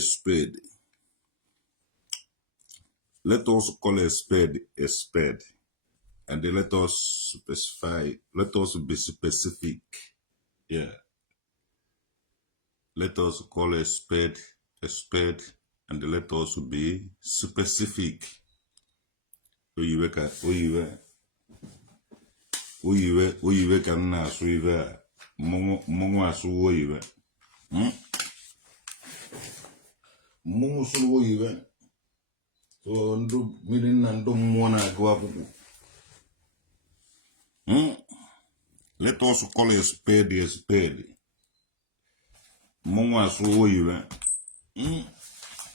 a spade. Let us call a spade a spade. And then let us specify, let us be specific. Yeah. Let us call a spade, and let us be specific. Uyiwe ka nna asu iwe a mmongo asu uyiwe. Mmongo asu uyiwe. So ndu miri na ndu mmụọ na-agụ akwụkwọ. Let us call a spade a spade. Mmongo asu uyiwe.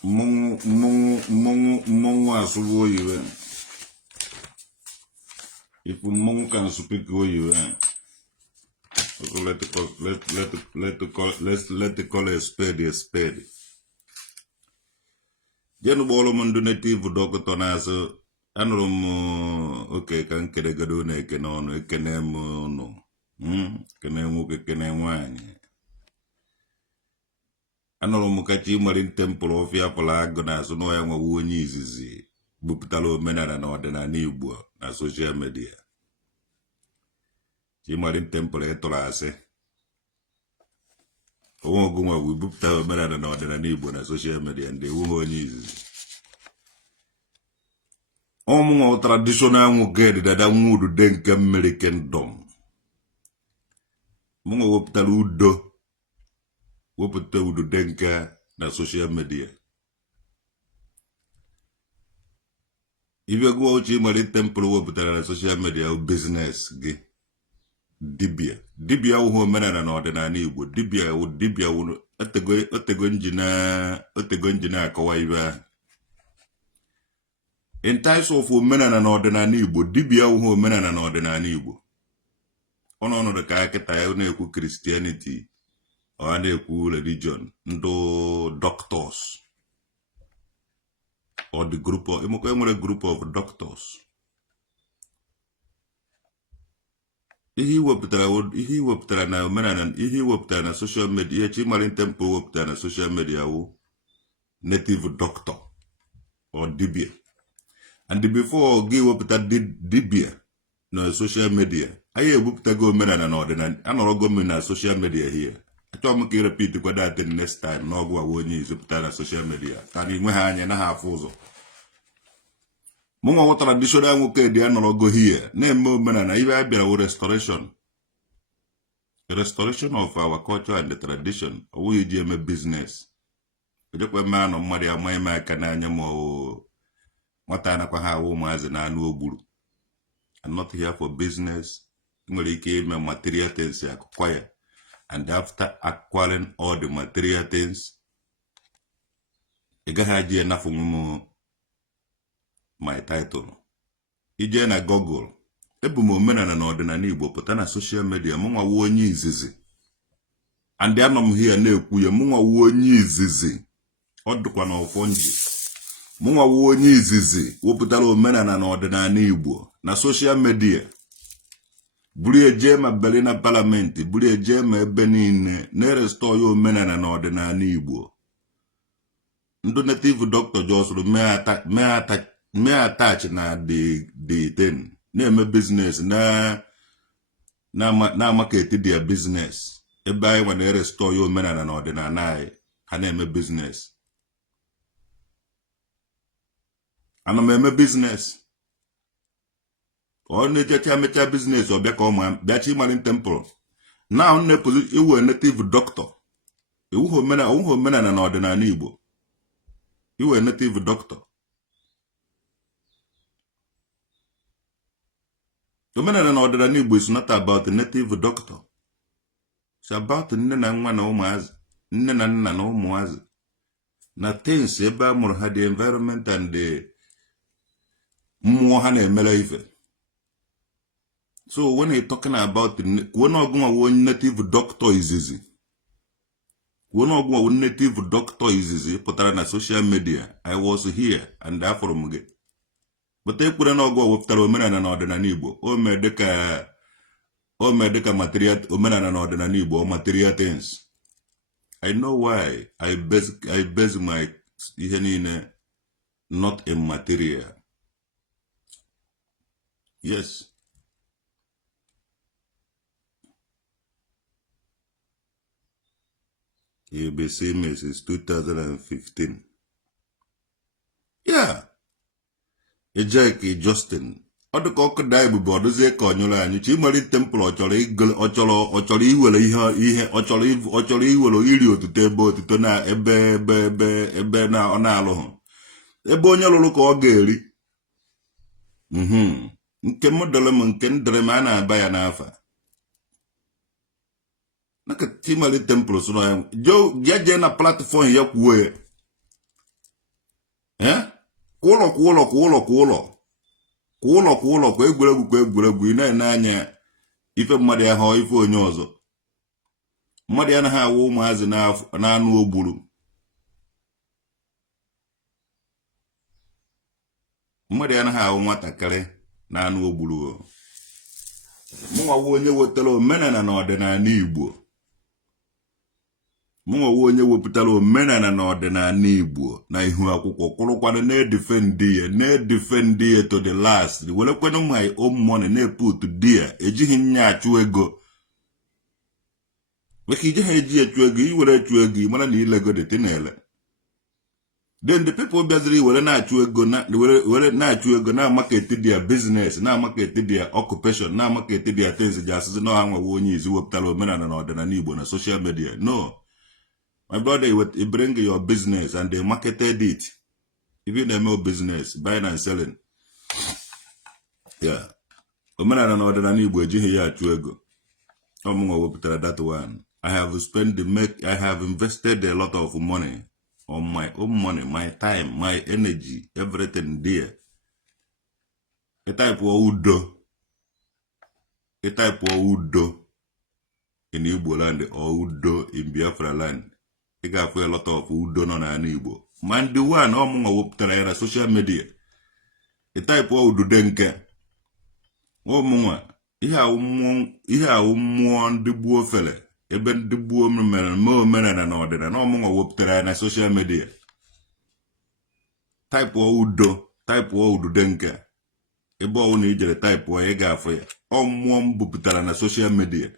Mmongo asu uyiwe. If Mong can speak you, so let's call a spade a spade. Jen Bolomon do native doctor as Anrum okay can Kedegado Nekenon, Kenem no. Kenemuke Kenem wine. Anolomukachi Marine Temple of Yapalagonas, no I am a woon easy. Bupitalo Menana no than an Igbo na social media. Marine Temple etolase. Owonguma we bupitalo Menana no than an Igbo na social media and the woman is. Omo traditional mugedi that I would denk American dom. Mungo woptaludo. Woptaludo denka na social media. If you go to Marine Temple, what na social media business, Dibia who men and ordinary Igbo, Dibia would at the Gonjina Kawaiva. In times of women and ordinary Igbo, Dibia who men and ordinary Igbo. On the Kakata, Christianity or any religion, no doctors. Or the group of a group of doctors. He worked na menan he worked na social media, Marine Temple worked na social media native doctor or dibia. And before give up that dibia no social media. I worked to go menan and ordinary and all go na social media here. I told me repeat what that the next time no go away is up na social media. And in my na half also. Mungo what traditional woke the analogo here. Name movement and even be a restoration. The restoration of our culture and the tradition. We do a business. We don't want man or money or my cananya mo matana kwa woman na no. I'm not here for business. We came a material things acquire. And after acquiring all the material things, I got enough for my title. Ije na Google. Ebu momena na ordinary Igbo pụta na social media mụnwa wu onye izizi. And anọ m here na-ekwu ya mụnwa wu onye izizi. Ọ dụkwa na ofonji. Mụnwa wu onye izizi wepụtara omenala na ordinary Igbo na social media. Buru eje ma beli na parliament, buru eje ma ebe niile na-restore ya omenala na ordinary Igbo. Ndị native doctor josuru me attach na the thing. Na-eme business na market their business. Ebe anyị wana restore yo omenala na ọdịnala anyị ha na-eme business. Ana m eme business. Ọ na-ejecha mecha business ọ bịa ka ọma bịachi Marine Temple. Now iwu native doctor. Iwu omenala na ọdịnala Igbo. Iwu native doctor. Omenala na ọdịnala Igbo is not about a native doctor. It's about nne na nwa na ụmụazị, nne na nna na ụmụazị. Na things ebe amụrụ ha the environment and the mmụọ ha na-emere ife. So when you're talking about when one native doctor is easy. When one native doctor is easy, putara na social media. I was here and therefore muge. But they put an ogo with omenala na ọdịnala Igbo. O me deka material omenala na ọdịnala Igbo or material things. I know why I base my ihe niile not in material. Yes. You've been seeing me since 2015. Yeah. Ejeki Justin. Ọ dị ka ọkụ daa ebube ọ dịzie ka ọnyụrụ anyị chi ịmali tempụl ọ chọrọ iwere ihe ọ chọrọ iwere iri otuto ebe otuto na ebe na ọ na-alụghị ebe onye lụrụ ka ọ ga-eri nke m dere m nke m dere m a na-aba ya n'afa naka chimali tempụl so ya jee na platfọm ya kwuo ya kwa ụlọ kwa egwuregwu ị na-ene anya ife mmadụ ahụ ife onye ọzọ mmadụ anaghị awụ ụmụazị na-anụ ogburu mmadụ anaghị awụ nwatakịrị na-anụ ogburu mụnwawo onye wetara omenala na ọdịnala Igbo mụnwawo onye wepụtara omenala na ọdịnala Igbo na ihu akwụkwọ kwụrụkwana na-edefendi ya to the last werekwana my own money na-eput di ya ejighị nya achụ ego maka ije ha eji echu ego iwere echu ego mara na ilego dete na-ele then the people bịaziri were na-achụ ego na-achụ ego na market their business na market their occupation na market their things ji asịzi na ha nwewe onye izi wepụtara omenala na ọdịnala Igbo na social media. No, my brother, you bring your business and they marketed it. If you name your business, buying and selling. Yeah. Omenala na ọdịnala Igbo ejighị ya achụ ego. Ọmụnwa wepụtara that one. I have invested a lot of money on my own money, my time, my energy, everything there. A type of Udo in Igbo land or Udo in Biafra land. I got a lot of Udo no na Igbo. Man the one ọmụnwa wepụtara ya na social media. A type of Udo denke. Ọmụnwa ihe awụ mmụọ ndị gbuo fele ebe ndị gbuo mere omenala na ọdịnala ọmụnwa wepụtara ya na social media. Type of Udo denke. Ebe ọwụ na ijere type ọ ị ga-afụ ya ọmụọ m bupụtara na social media.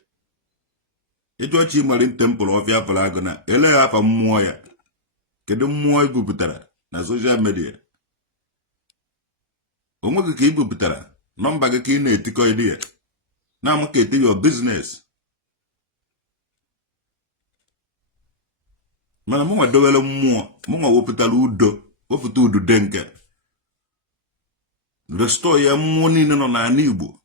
Ejochi Marin Temple ọfịa pụrụ agụ na ele ya afa mmụọ ya kedu mmụọ ibupụtara na social media onweghị ka ibupụtara nọmba gị ka ị na-etikọ ide ya na-amaka eti your business mana mụnwa dowere mmụọ mụnwa wepụtara wepụta Udo denke restore ya mmụọ niile nọ n'ala Igbo.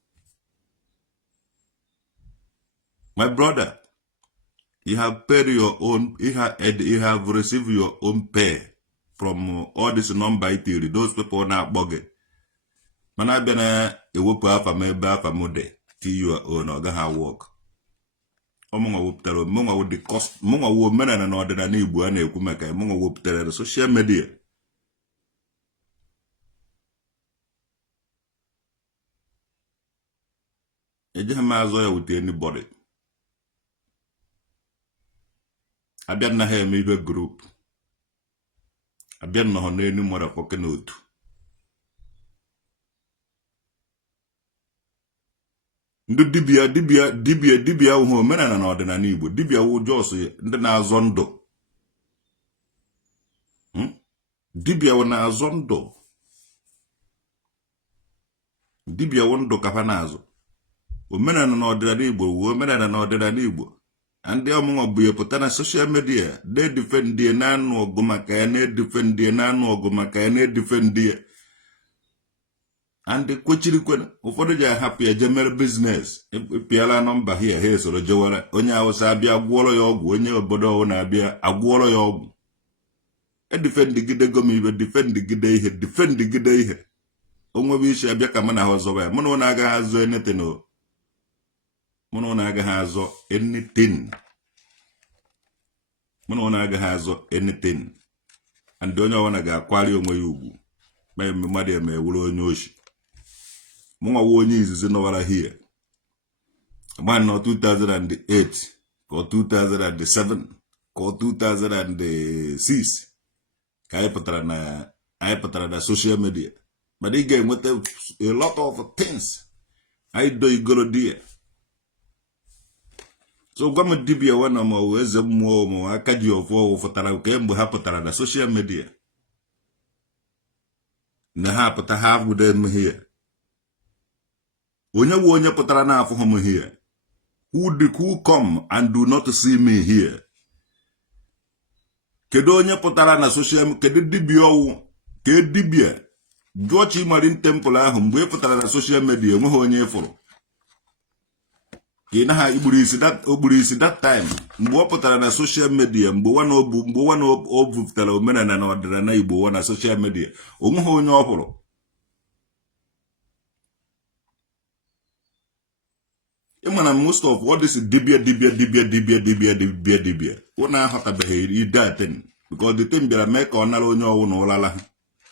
My brother, you have paid your own, you have received your own pay from all this number itiri, those people na buggy. Mana bịa na ewepụ afa m ebe afa m dị till your own ọ gaghị work. Ọmụnwa wepụtara mụnwa wo the cost mụnwa wo omenala na ọdịnala Igbo a na-ekwu maka mụnwa wepụtara na social media. Ejighị m azọ ya with anybody. Abịa na ha eme ibe group. Abịa na ha n'enu motherfucking otu. Ndị dibịa ụhụ omenala na ọdịnala Igbo. Dibịa wụ jos ndị na-azọ ndụ. Dibịa wụ na-azọ ndụ. Dibịa wụ ndụ ka ha na-azụ. Omenala na ọdịnala Igbo wụ omenala na ọdịnala Igbo. And the ọmụnwa bụ ya pụta na social media na-edefend ya na-anụ ọgụ maka ya na-edefend ya na-anụ ọgụ maka ya na-edefend ya and kwechirikwe ụfọdụ ji ahapụ ya jemere biznes pịala nọmba hia ha esoro jewara onye Awụsa abịa agwụọrọ ya ọgwụ onye obodo ọwụ na-abịa agwụọrọ ya ọgwụ edefendigide gomibe defendigide ihe onwebe isi abịa ka mụ na ha ọzọba ya mụ na ọ na-agaghị azụ anything o mụ na ọ na-agaghị azọ anything mụ na ọ na-agaghị azọ anything and onye ọwana ga-akwari onwe ya ugwu ma mmadụ eme ewuru onye oshi mụnwa onye izizi nọwara here man no 2008 or 2007 ka 2006 ka anyị pụtara na social media mana ị ga-enweta a lot of things anyị doigoro di ya. So gwa m dibia wana ma eze mmụọ ma aka ji ọfọ fụtara kemgbe ha pụtara na social media na ha pụta ha agwụde m here. Onye wu onye pụtara na afọ m here? Who come and do not see me here? Kedu onye pụtara na social media? Kedu dibia ọwụ? Ke dibia Gochi Marine Temple ahụ mgbe pụtara na social media enweghị onye ịfụrụ. Ka ha ogburu isi that time mgbe ọ pụtara na social media mgbe wana obupụtara omenala na ọdịnala Igbo na social media onweghị onye ọ hụrụ. Ịmana most of what is dibia ụna aghọtabeghị ide aten because the thing bịara mee ka ọ nara onye ọwụ na ụlala ha.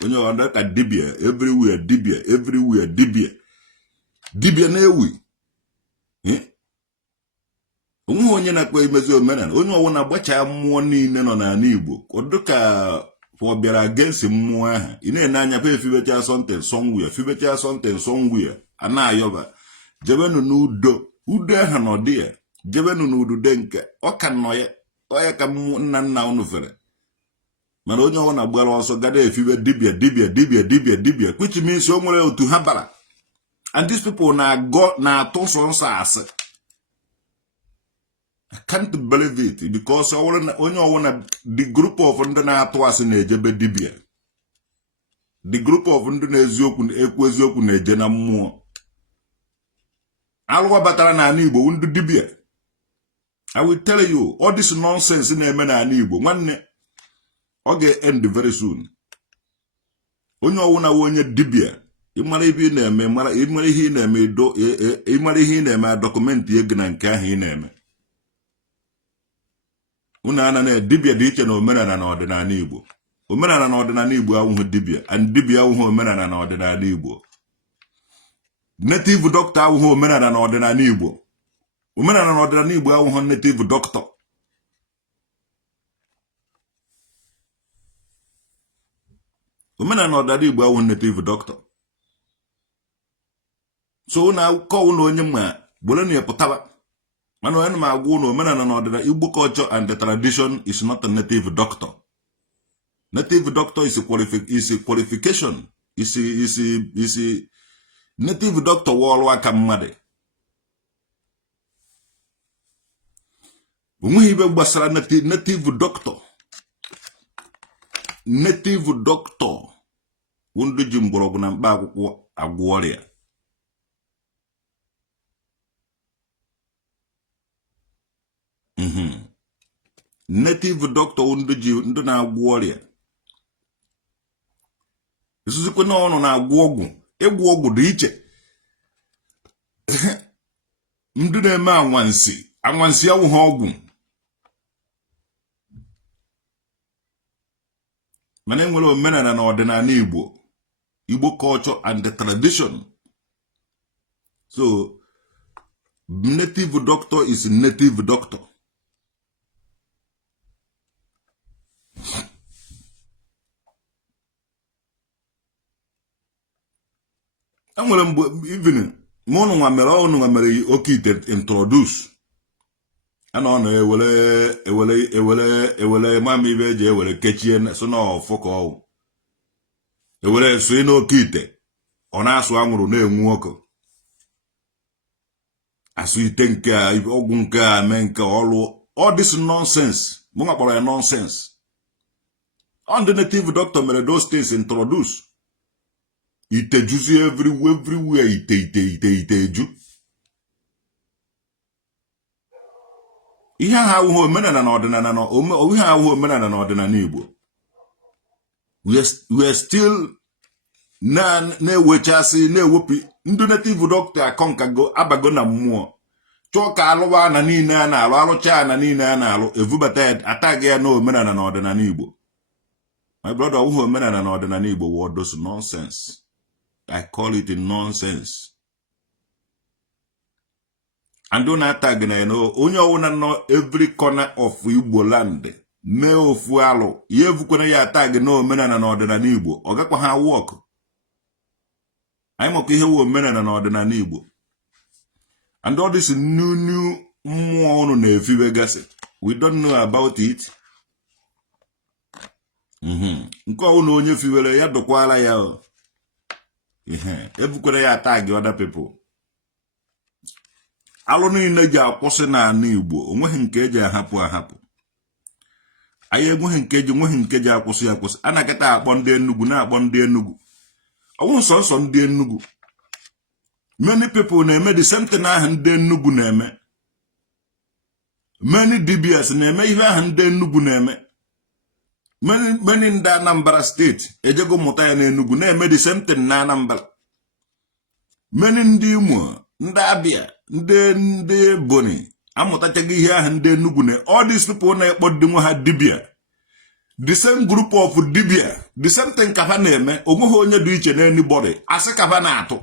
Onye ọdọ ka dibia everywhere dibia na-ewi. Onwe onye na-akpa imezi omenala onye ọwụ na-agbacha mmụọ niile nọ n'ala Igbo ọdụ ka ọ bịara against mmụọ ahụ ị na-ene anya pa efibecha something somewhere a na-ayọba jebenu n'udo udo ahụ nọdị ya jebenu n'udude nke ọ ka nọ ya ọya ka nna unu fere mana onye ọwụ na-agbara ọsọ gada efibe dibia which means o nwere otu ha bara and these people na-atụ nsọ asị. I can't believe it because onye ọwụna the group of ndị na-atụ asị na-ejebe dibia. The group of ndị na-ekwu eziokwu na-eje na mmụọ. Alụwa batara na ala Igbo ndị dibia. I will tell you all this nonsense na-eme na ala Igbo nwanne ọ ga-end very soon. Onye ọwụna onye dibia ịmara ebe ị na-eme ịmara ihe ị na-eme ịmara ihe ị na-eme dokumenti ego na nke ahụ ị na-eme. Una na dibia dị iche na omenala na ọdịnala Igbo. Omenala na ọdịnala Igbo awụghị dibia and dibia awụghị omenala na ọdịnala Igbo. Native doctor awụghị omenala na ọdịnala Igbo. Omenala na ọdịnala Igbo awụghị native doctor. Omenala na ọdịnala Igbo awụghị native doctor. So una akụkọ ụlọ onye mma bụrụ na pụtaba. Man, when my woman and the Igbo culture and the tradition is not a native doctor. Native doctor is a qualification. Is a native doctor walwa kamade. We have basara native doctor. Native doctor. Wundu jimboro na mba agworia. Native doctor ndị na-agwọ ọrịa. Isuzikwe na ọnụ na-agwọ ọgwụ. Ịgwọ ọgwụ dị iche. Ndị na-eme anwansi awụghị ọgwụ. Mana enwere omenala na ọdịnala Igbo culture and the tradition. So native doctor is native doctor. Enwere mgbe even mụnụ nwa mere oke ite introduce ana ọ na-ewere mama ibe eji ewere kechie so na ọfọ ka ọwụ ewere so n'oke ite ọ na-asụ anwụrụ na-enwu ọkụ asụ ite nke ọgwụ nke a mee nke ọlụ all this nonsense mụ kpọrọ ya nonsense. On the native doctor mere those things introduce. Ite juicy everywhere ite eju. Ihe ha awụghị omenala na ọdịnala na ihe ha awụghị omenala na ọdịnala Igbo. We are still na-ewechasị na-ewepi ndị native doctor akọnkago abago na mmụọ. Chọọ ka alụwa na niile a na-alụ alụcha na niile a na-alụ evubata atag ya na omenala na ọdịnala Igbo. My brother, who omenala na ọdịnala Igbo word those nonsense. I call it nonsense. and don't attack na no onye ọwụna no every corner of Igbo land mee ofu alụ ya evukwana ya attack na omenala na ọdịnala Igbo ọ gakwa ha work anyị maka ihe wo omenala na ọdịnala Igbo and all this new mmụọ unu na-efiwe gasị we don't know about it nke ọwụna onye fiwere ya dokwala ya evukwana ya attack other people alụ niile ji akwụsị n'ala Igbo onweghị nke eji ahapụ anyị enweghị nke ji akwụsị a na-akata akpọ ndị Enugu na-akpọ ndị Enugu ọwụ nsọ ndị Enugu many people na-eme the same thing ahụ ndị Enugu na-eme many DBS na-eme ihe ahụ ndị Enugu na-eme many ndị Anambra steeti ejego mụta ya n'Enugu na-eme the same thing na Anambra many ndị Imo ndị Abia ndị Ebonyi amụtachaghị ihe ahụ ndị Enugu na all these people na-ekpọ dị nwe ha dibia the same group of dibia the same thing ka ha na-eme onweghị onye dị iche na anybody asị ka ha na-atụ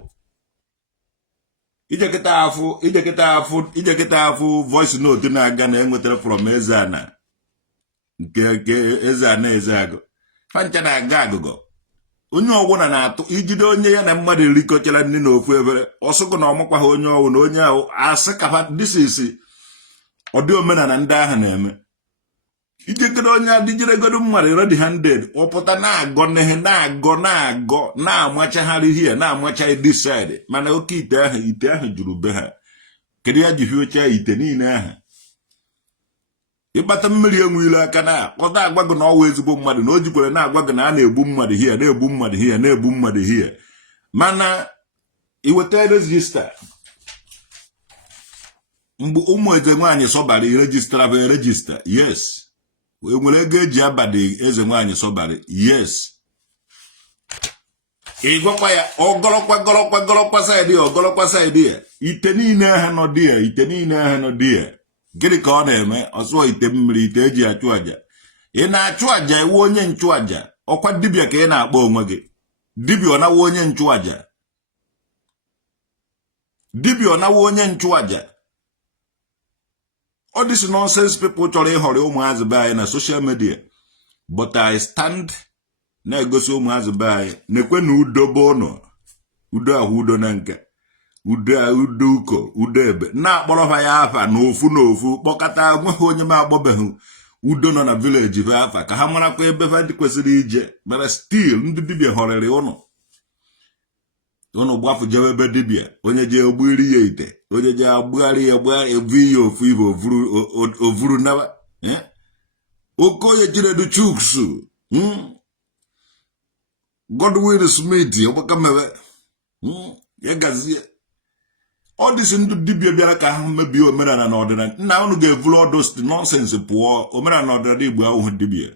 ijekịta afụ voice note na-aga na enwetara from Ezeana nke Ezeana Ezeagụ fancha na-aga agụgọ onye ọgwụna na-atụ ijide onye ya na mmadụ erikọchara nri na ofu ebere ọsụgụ na ọmụkwa ha onye ọgwụ na onye ahụ asị ka ha disisi ọdị omenala ndị ahụ na-eme ijekere onye adịjiregodo mmadụ ready handed ọpụta na-agọ nehe na-agọ na-amachagharị hie na-amacha this side mana oke ite ahụ juru be ha kedu ya ji hiocha ite niile ahụ ịkpata mmiri enwile aka na ọta agwago na ọwa ezigbo mmadụ na o jikwere na-agwago na a na-egbu mmadụ hie na-egbu mmadụ hie na-egbu mmadụ hie mana iweta regista mgbe ụmụ eze nwaanyị sọbara irejistara bụ erejista yes enwere ego eji abadị eze nwaanyị sọbara yes ịgwakwa ya ọgọlọkwa saịdị ya ite niile ahụ nọ dị ya gịnị ka ọ na-eme ọsụọ ite mmiri ite eji achụ aja ị na-achụ aja iwe onye nchụaja ọkwa dibịa ka ị na-akpọ onwe gị dibịa ọ nawa onye nchụaja all this nonsense people chọrọ ịhọrọ ụmụazị be anyị na social media but I stand na-egosi ụmụazị be anyị na-ekwe na udo bụ ụnọ udo ahụ udo na nke udo uko udo ebe na-akpọrọ ha ya afa n'ofu kpọkọta nweghị onye m agbọbeghị udo nọ na village ha afa ka ha marakwa ebe ha kwesịrị ije mana still ndị dibịa họrịrị ụnụ gbafu jewe ebe dibịa onye je ogburi ya ite onye je agbugharị ya evu ya ofu ibe ovuru nawa Okoye Chinedu Chuks Godwin Smith ọgbakamewe ya gazie ọ dịsị ndị dibịa bịara ka ha mebie omenala na ọdịnala nna unu ga-evuru ọdụ nọnsensị pụọ omenala na ọdịnala Igbo ahụhụ dibịa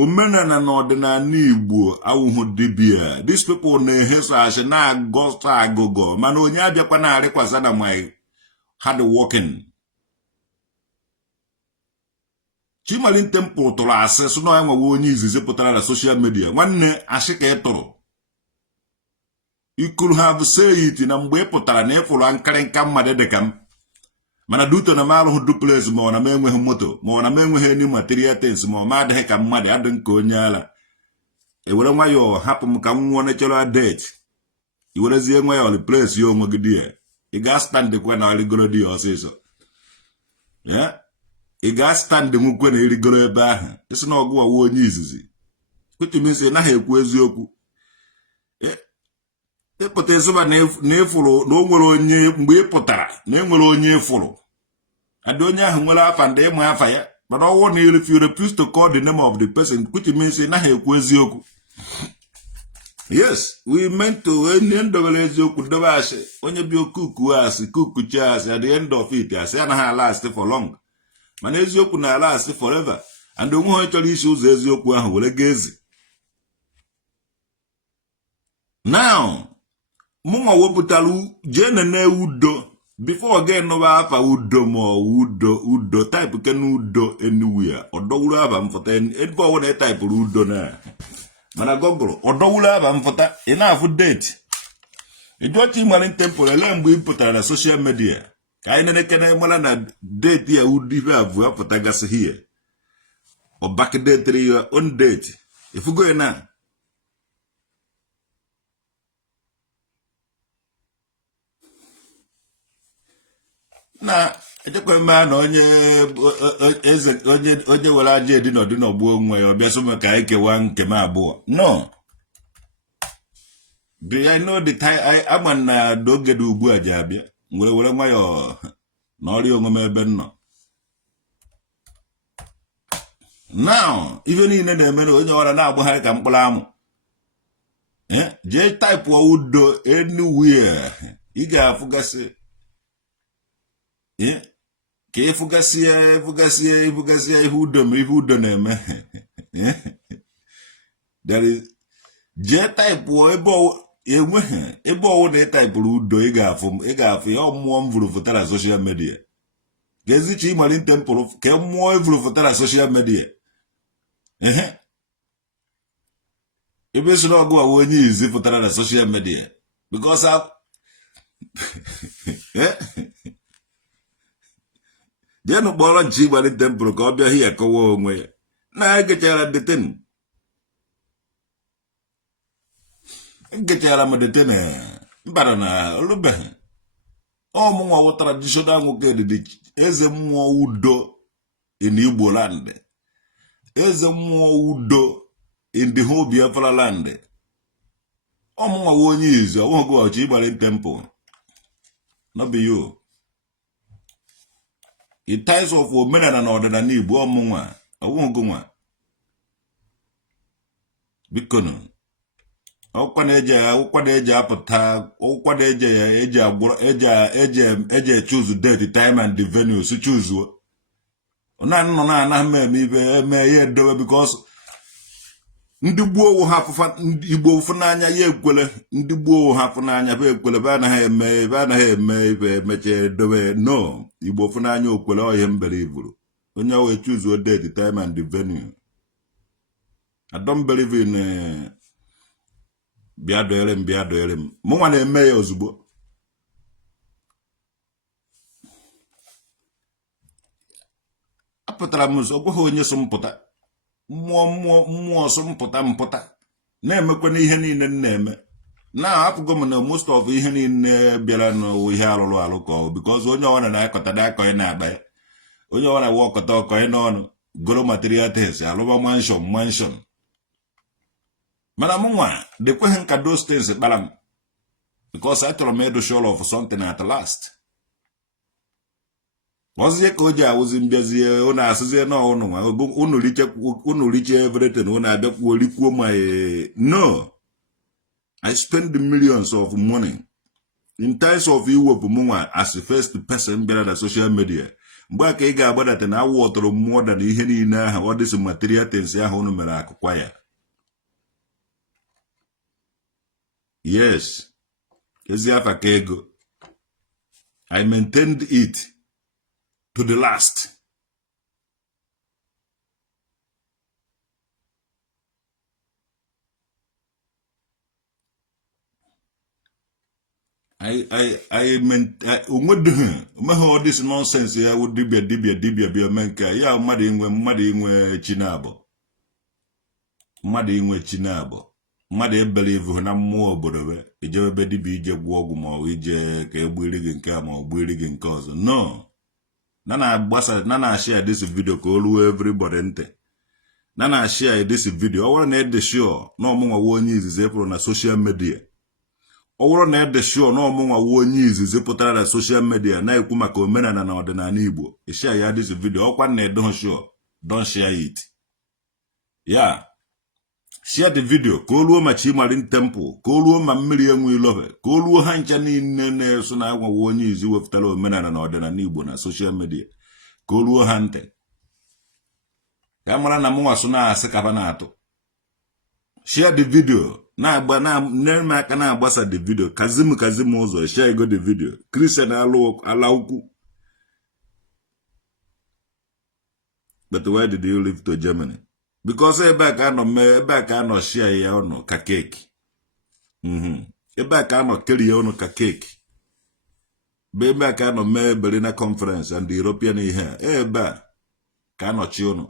omenala na ọdịnala Igbo awụhụ dibịa these people na-eheso asị na-agọta agụgọ mana onye abịakwa na-arịkwasa na my hard working Chimalin Temple tụrụ asị sụ na enwewe onye izizi pụtara na social media nwanne asị ka ị tụrụ you could have said it na mgbe ị pụtara na ịfụrụ nkarịnka mmadụ dịka m mana duto na m alụghị duplex ma ọ na m enweghị moto ma ọ na m enweghị any material things ma ọ ma adịghị ka mmadụ adị nke onye ala ewere nwayọọ hapụ m ka m nwụọ natural death iwerezie nwayọọ replace ya onwe gị di ya ị ga-stand kwa na erigoro di ya ọsịsọ ị ga-stand nwukwe na erigoro ebe ahụ isi na ọgụ ọwụ onye izizi kwutumisi naghị ekwu eziokwu ịpụta ịzụba na ịfụrụ na o nwere onye mgbe ị pụtara na enwere onye ịfụrụ adị onye ahụ nwere afa ndị ịmụ afa ya mana ọwụ na if you refuse to call the name of the person which means naghị ekwu eziokwu yes we meant to onye ndobere eziokwu dobe asị onye bi okuku asị kukuchi asị at the end of it asị anaghị last for long mana eziokwu na last forever and onwe onye chọrọ isi ụzọ eziokwu ahụ were ga ezi now mụnwa wepụtara jee nene udo before again nụwa afa udo ma udo type ken udo anywhere ọdọwuru aba mfụta ebe ọwụna typụrụ udo na mana Google ọdọwuru aba mfụta ị na-afụ date Ijochi Mormon temple ele mgbe ị pụtara na social media ka anyị na-ekene mara na date ya udive abụọ apụtagasị here or backdate your own date ifugo na ejekwa mma na onye eze onye were aja edinọdụ n'ọgbuo onwe ya ọbịa some ka anyị kewa nke m abụọ no. I know the time ama na doge dị ugbu a ji abịa were nwayọọ na ọrịa onwe m ebe nọ now ife niile na-eme na onye ọra na-agbagharị ka mkpụrụ amụ jee type udo anywhere ị ga-afụgasị ka ịfụgasịa ihe udo na-eme jee type ebe ọwụ na ịtaipụrụ udo ị ga-afụ ya mmụọ m vụrụ foto na social media ga-ezicha Mormon temple ka mmụọ evụrụ foto na social media ebe so na ọgụ awa onye izi pụtara na social media because jenu kpọrọ nchi Mormon temple ka ọ bịa hia kọwa onwe ya na-egechara deten mbara na olubeghị ọmụnwa wụ traditional nwoke dị eze mmụọ udo in Igbo land, eze mmụọ udo in the whole Biafra land. Ọmụnwa wụ onye izu ọwụghị ọchị Mormon temple no be you. In ties of omenala na ọdịnala Igbo ọmụnwa ọwụghị nwa bikono ọkwa na-eji apụta ụkwa na-eji agwụrụ eji choose date time and the venue si choose na nọ na anaghị eme ibe eme ya edowe because ndị gboo ha afụfa Igbo fụ n'anya ya ekwele ndị gboo ha afụ n'anya be ekwele be anaghị eme ibe emeche edowe no Igbo fụ n'anya okwele ohe mbere iburu onye wee choose date time and the venue. I don't believe in bịa doere m mụnwa na-eme ya ozugbo apụtara m ụzọ gwaghị onye so mpụta mmụọ so mpụta na-emekwa n'ihe niile na-eme na-apụgo m na most of ihe niile bịara n'ụwa ihe alụrụ alụ ka ọ because onye ọbụla na-akọta na-akọghị na-akpa ya onye ọbụla wụ ọkọta ọkọghị n'ọnụ goro material things alụba mansion mana mụnwa dekweghị nka those things kpara m because I chọrọ m edo show of something at last ozie ka o ji awụzi mbịazie ụnụ asụzie na unu riche everything ụnụ abịakwuo rikwuo ma no. I spend the millions of money in times of iwepụ mụnwa as the first person bịara na social media mgbe aka ị ga-agbadata na awụ ọtọrọ mmụọ da na ihe niile ahụ ọ dịsị material things ahụ unu mere akụkwa ya. Yes, ezi afa ka ego. I maintained it to the last. Onweghị all this nonsense ya wụ dibia bịa mee nke ya mmadụ inwe chinabọ mmadụ ebelive na mmụọ obodo ije ebe dibia ije gwụọ ọgwụ ma ọ ije ka egbiri gị nke a ma ọ gbiri gị nke ọzọ no. na na-ashare this video ka o ruo everybody ntị na na-ashare this video ọ bụrụ na ede sure na ọmụnwa wụ onye izizi pụrụ na social media ọ bụrụ na ede sure na ọmụnwa wụ onye izizi pụtara na social media na-ekwu maka omenala na ọdịnala Igbo share ya this video ọkwa na edo sure don't share it yeah. Share the video ka o ruo ma Mormon temple ka o ruo ma mmiri enwe ilobe ka o ruo ha ncha niile na-eso na agwa onye izi wepụtara omenala na ọdịnala Igbo na social media ka o ruo ha ntị ka mara na mụnwa so na-asị kaba na-atụ. Share the video na-eme aka na-agbasa the video kazim ụzọ share go the video Christian ala ukwu. But why did you leave to Germany? Because ebe a ka anọ share ya ọnụ ka keki ebe a ka anọ kerie unu ka cake ebe a ka anọ mee Berlin conference and the European ihe ebe a ka anọchi unu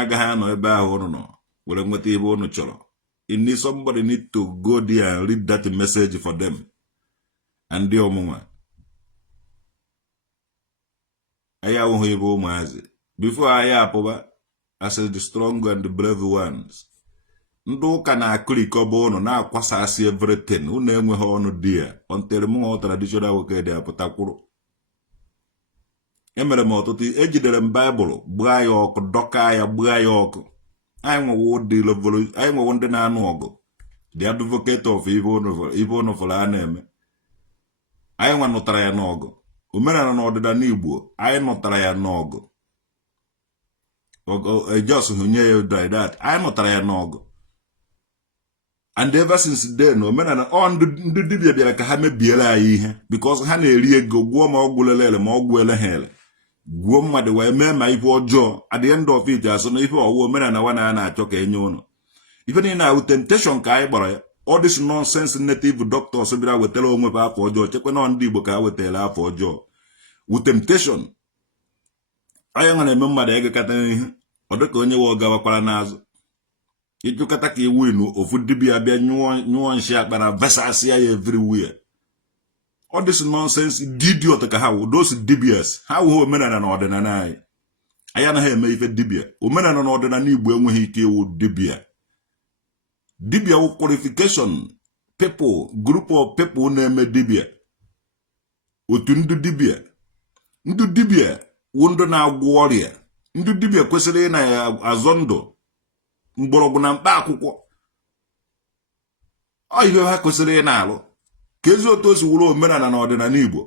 agaghị anọ ebe ahụ unu nọ were nweta ihe unu chọrọ. Somebody need to go there and read that message for them and the ọmụnwa anyị ahụhụ ebe ụmụazị before anyị apụba as the strong and the brave ones. Ndị ụka na-akụrikọba unu na-akwasasị everything unu enweghị ọnụ dị ya until mụ traditional nwoke dị apụtakwuru. Emere m ọtụtụ ejidere m Baịbụl gbaa ya ọkụ dọka ya gbaa ya ọkụ. Anyị nwewo ndị na-anụ ọgụ the advocate of ibe unu fụrụ a na-eme. Anyị nwa nụtara ya n'ọgụ omenala na ọdịnala Igbo anyị nụtara ya n'ọgụ just hunye ya like that anyị nụtara ya n'ọgụ. And ever since then omenala ndị dibịa bịara ka ha mebiere anyị ihe because ha na-eri ego gwuo ma ọgwụ lelele ma ọgwụ eleghele gwuo mmadụ wee mee ma ife ọjọọ at the end of it asụ na ife ọwụ omenala nwa na-achọ ka enye ụnụ ife niile na temptation ka anyị gbara ya. All this nonsense native doctors bịara wetara onwe ha afọ ọjọọ chekwa na ndị Igbo ka ha wetara afọ ọjọọ with temptation. Anyị nwa na-eme mmadụ egekata ihe ọ dịka onye we gawakwara n'azụ ịjụkata ka iwu inu ofu dibịa bịa nyụọ nshi akpa na vesasịa ya everywhere. All this nonsense idiot ka ha wụ those dibias ha wụ omenala na ọdịnala anyị. Anyị anaghị eme ife dibịa omenala na ọdịnala Igbo enweghị ike iwu dibịa. Dibịa wụ qualification people group of people na-eme dibịa otu ndị dibịa wụ ndị na-agwọ ọrịa. Ndị dibịa kwesịrị ị na-azọ ndụ mgbọrọgwụ na mkpa akwụkwọ ọ ihe ha kwesịrị ị na-alụ ka ezi otu o si wụrụ omenala na ọdịnala Igbo.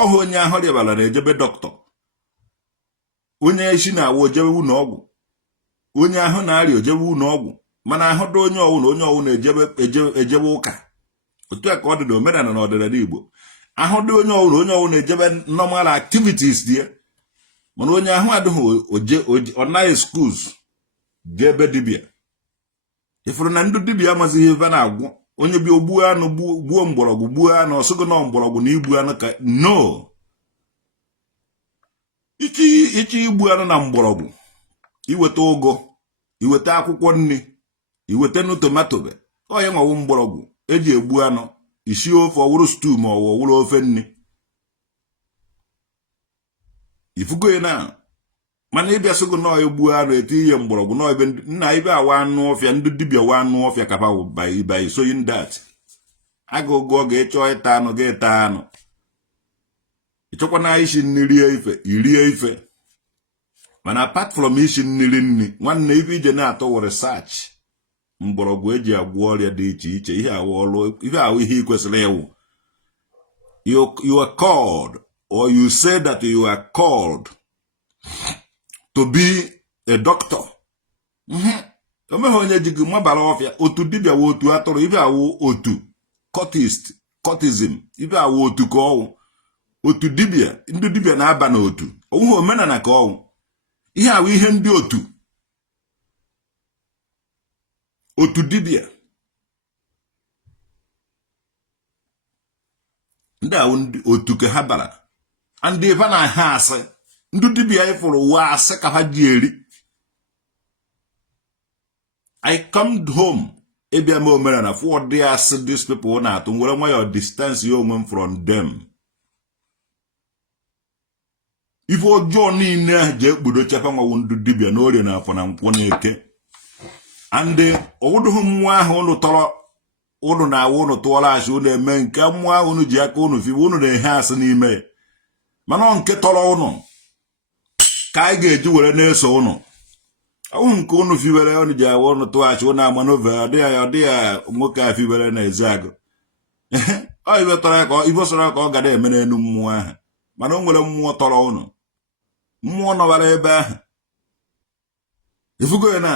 Ọhụ onye ahụ rịabara na-ejebe dọkịta, onye isi na-awa ojebe ụlọ ọgwụ, onye ahụ na-arịa ojebe ụlọ ọgwụ, mana ahụ dị onye ọwụ na-ejebe ụka. Otu a ka ọ dị na omenala na ọdịnala Igbo. Ahụ dị onye ọwụ na-ejebe normal activities dị ya, mana onye ahụ adịghị ọ naghị excuse jee ebe dibịa. Ifuru na ndị dibịa amazighị ebe na-agwọ onye bi ogbuo anụ gbuo mgbọrọgwụ gbuo anụ ọsọgo na mgbọrọgwụ na igbu anụ ka no ichi igbu anụ na mgbọrọgwụ iweta ụgụ iweta akwụkwọ nri iweta nụ tomato onye nwawo mgbọrọgwụ eji egbu anụ isi ofe ọwụrụ stew ma ọwụrụ ofe nri ifugo na mana ịbịa sogo nọ egbu anụ eti ihe mgbọrọgwụ nọ ebe nna ibe awa anụ ọfịa ndị dibịa wa anụ ọfịa kapa by soyin that agụgụ ọ ga-echọ ịta anụ ga-eta anụ ịchọkwa na isi nri irie ife mana apart from isi nri nwanne ibe ije na-atọ wụ research mgbọrọgwụ eji agwọ ọrịa dị iche iche ihe ahụ ihe ikwesịrị ịwụ you are called or you say that you are called to be a doctor. Omeghị onye ji gị mabara ọfịa otu dibịa wụ otu atụrụ ibe awụ otu cultism ibe awụ otu ka ọwụ otu dibịa ndị dibịa na-aba n'otu onwe omenala ka ọwụ ihe awụ ihe ndị otu dibịa ndị awụ otu ka ha bara ndị ebe na ha asị ndị dibịa ifụrụ ụwa asị ka ha ji eri. I come home ịbịa m omenala for the asị these people na-atụ nwere nwayọ distance ya onwe m from them. Ife ọjọọ niile ji ekpudo chefa nwawu ndị dibịa n'orie na afọ na nkwọ na eke and owudughị mmụọ ahụ unu tọrọ unu na-awụ unu tụọla asị unu eme nke mmụọ ahụ unu ji aka unu fiwe unu na-ehe asị n'ime mana nke tọrọ unu ka anyị ga-eji were na-eso unu ọwụ nke unu fiwere unu ji awụ unu tụghachi unu ama n'ove ọ dịghị ya nwoke a fiwere na ezi agụ ibe sọrọ ka ọ ga na-eme n'elu mmụọ ahụ mana o nwere mmụọ tọrọ unu mmụọ nọwara ebe ahụ ifugo ya na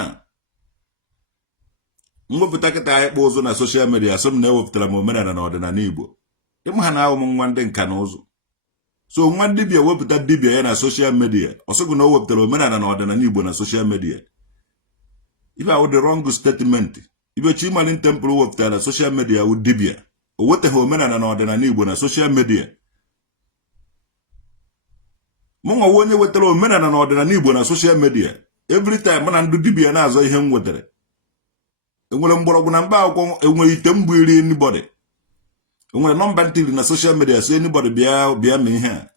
mwepụta kịta anyị kpọ ụzụ na soshal midia so m na-ewepụtara m omenala na ọdịnala Igbo ịma ha na-ahụ m nwa ndị nka na ụzụ so nwa dibịa wepụta dibịa ya na soshal midia ọsọgụ na o wepụtara omenala na ọdịnala Igbo na soshal midia ibe awụ the wrong statement ibe Chimalin Temple wepụtara na soshal midia wụ dibịa o weteghị omenala na ọdịnala Igbo na social media. Mụnwa onye wetara omenala na ọdịnala Igbo na social media. Every time mana ndụ dibia na-azọ ihe m wetara. Enwere mgbọrọgwụ na mkpa akwụkwọ, enwere ite mgbu iri anybody. Enwere nọmba ntiri na social media so anybody bịa ma ihe a.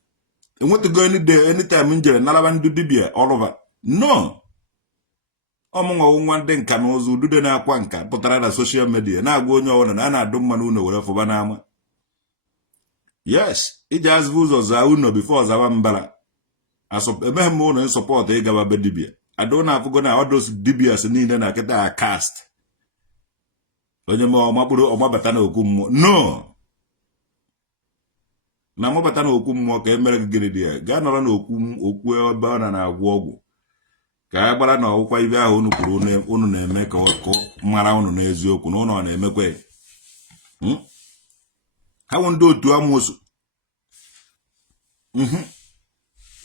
Enwetego any day anytime njere nalaba ndụ dibia all over. No. Ọmụnwa nwa ndị nka na ụzụ udude na-akwa nka pụtara na social media na-agwa onye ọwụna na a na-adụ mmanụ ụlọ were fụba n'ama. Yes, iji azụ ụzọ zaa ụlọ before zawa mbara. Emeghe m ụlọ nsọpọtụ ịgaba be dibia. Adụ na-afụgo na ọdụs dibia si niile na kịta a cast. Onye ma ọmabata na okwu mmụọ. No. Na ọmabata na okwu mmụọ ka emere gịnị dị ya. Gaa nọrọ na okwu ebe ọ na-agwọ ọgwụ. Ka a gbara na ọgwụkwa ibe ahụ unu kwuru unu na-eme ka mara unu n'eziokwu na unu na-emekwa. Ha bụ ndị otu amụsụ.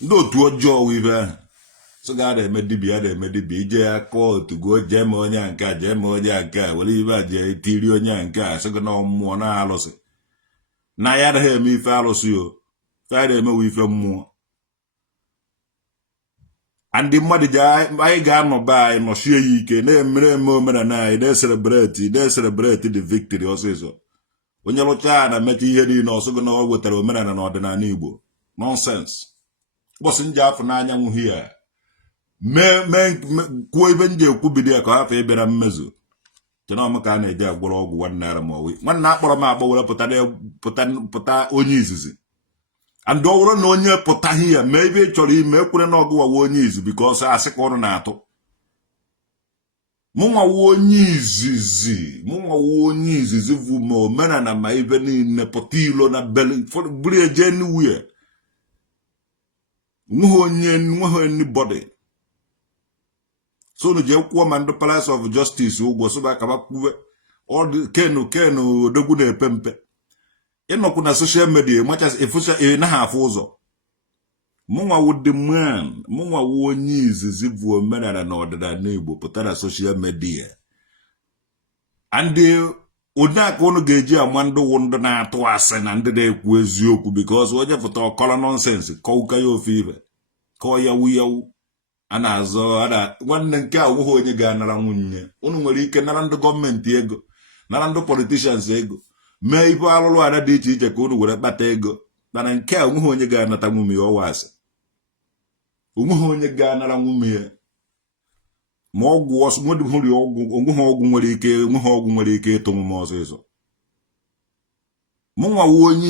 Ndị otu ọjọọ ibe ahụ. So ga na-eme dibia ije ya kọọ otu go jee ma onye nke a jee ma onye nke a were ibe a jee tiri onye nke a sịgo na mmụọ na-alụsị. Na ya adịghị eme ife alụsị o. Fe a na-emewe ife mmụọ. Ndị mmadụ ji anyị ga-anọ be anyị nọchie ya ike na-emere omenala anyị na-eselebreti the victory ọsịsọ. Onye lụcha na meta ihe niile ọsọgo na ọ wetara omenala na ọdịnala Igbo. Nonsense. Ụbọchị nje afọ n'anyanwụ hia. Kwuo ibe nje ekwubido ya ka hafọ ịbịara mmezu. Chenọm ka a na-eji agwọrọ ọgwụ nwanne ara ma ọwụ. Nwanne akpọrọ m akpọ were pụta onye izizi. And ọwụrụ na onye pụtaghị ya mee ebe ị chọrọ ime ekwere na ọgụwa onye izu because asị ka ọnụ na-atụ. Mụnwa onye izizi bụ ma omenala ma ibe niile pụta ilo na beli buru eje anywhere. Nweghị anybody. So unu je kwuo ma ndị Palace of Justice ụgwọ soba ka bakwuwe kenu odogwu na-epe mpe. Ịnọkwu na social media machas efusha naghị afụ ụzọ. Mụnwa wụ the man, mụnwa wụ onye izizi bụ omenala na ọdịnala Igbo pụtara na social media. Ndị ụdịaka unu ga-eji ama ndị wụ ndị na-atụ asị na ndị na-ekwu eziokwu because onye pụta ọkọrọ nonsense kọwụka ya ofe ibe kọọ yawu a na-azọ nwanne nke a onweghị onye ga-anara nwunye. Unu nwere ike nara ndị gọọmenti ego nara ndị politicians ego mee ibe alụlụ ada dị iche iche ka unu were kpata ego mana nke a onweghị onye ga-anata nwunye ya ọwa asị. Onweghị onye ga-anara nwunye ya ma ọgwụ onweghị ọgwụ nwere ike ịtụ m ọsịsọ. Mụnwa onye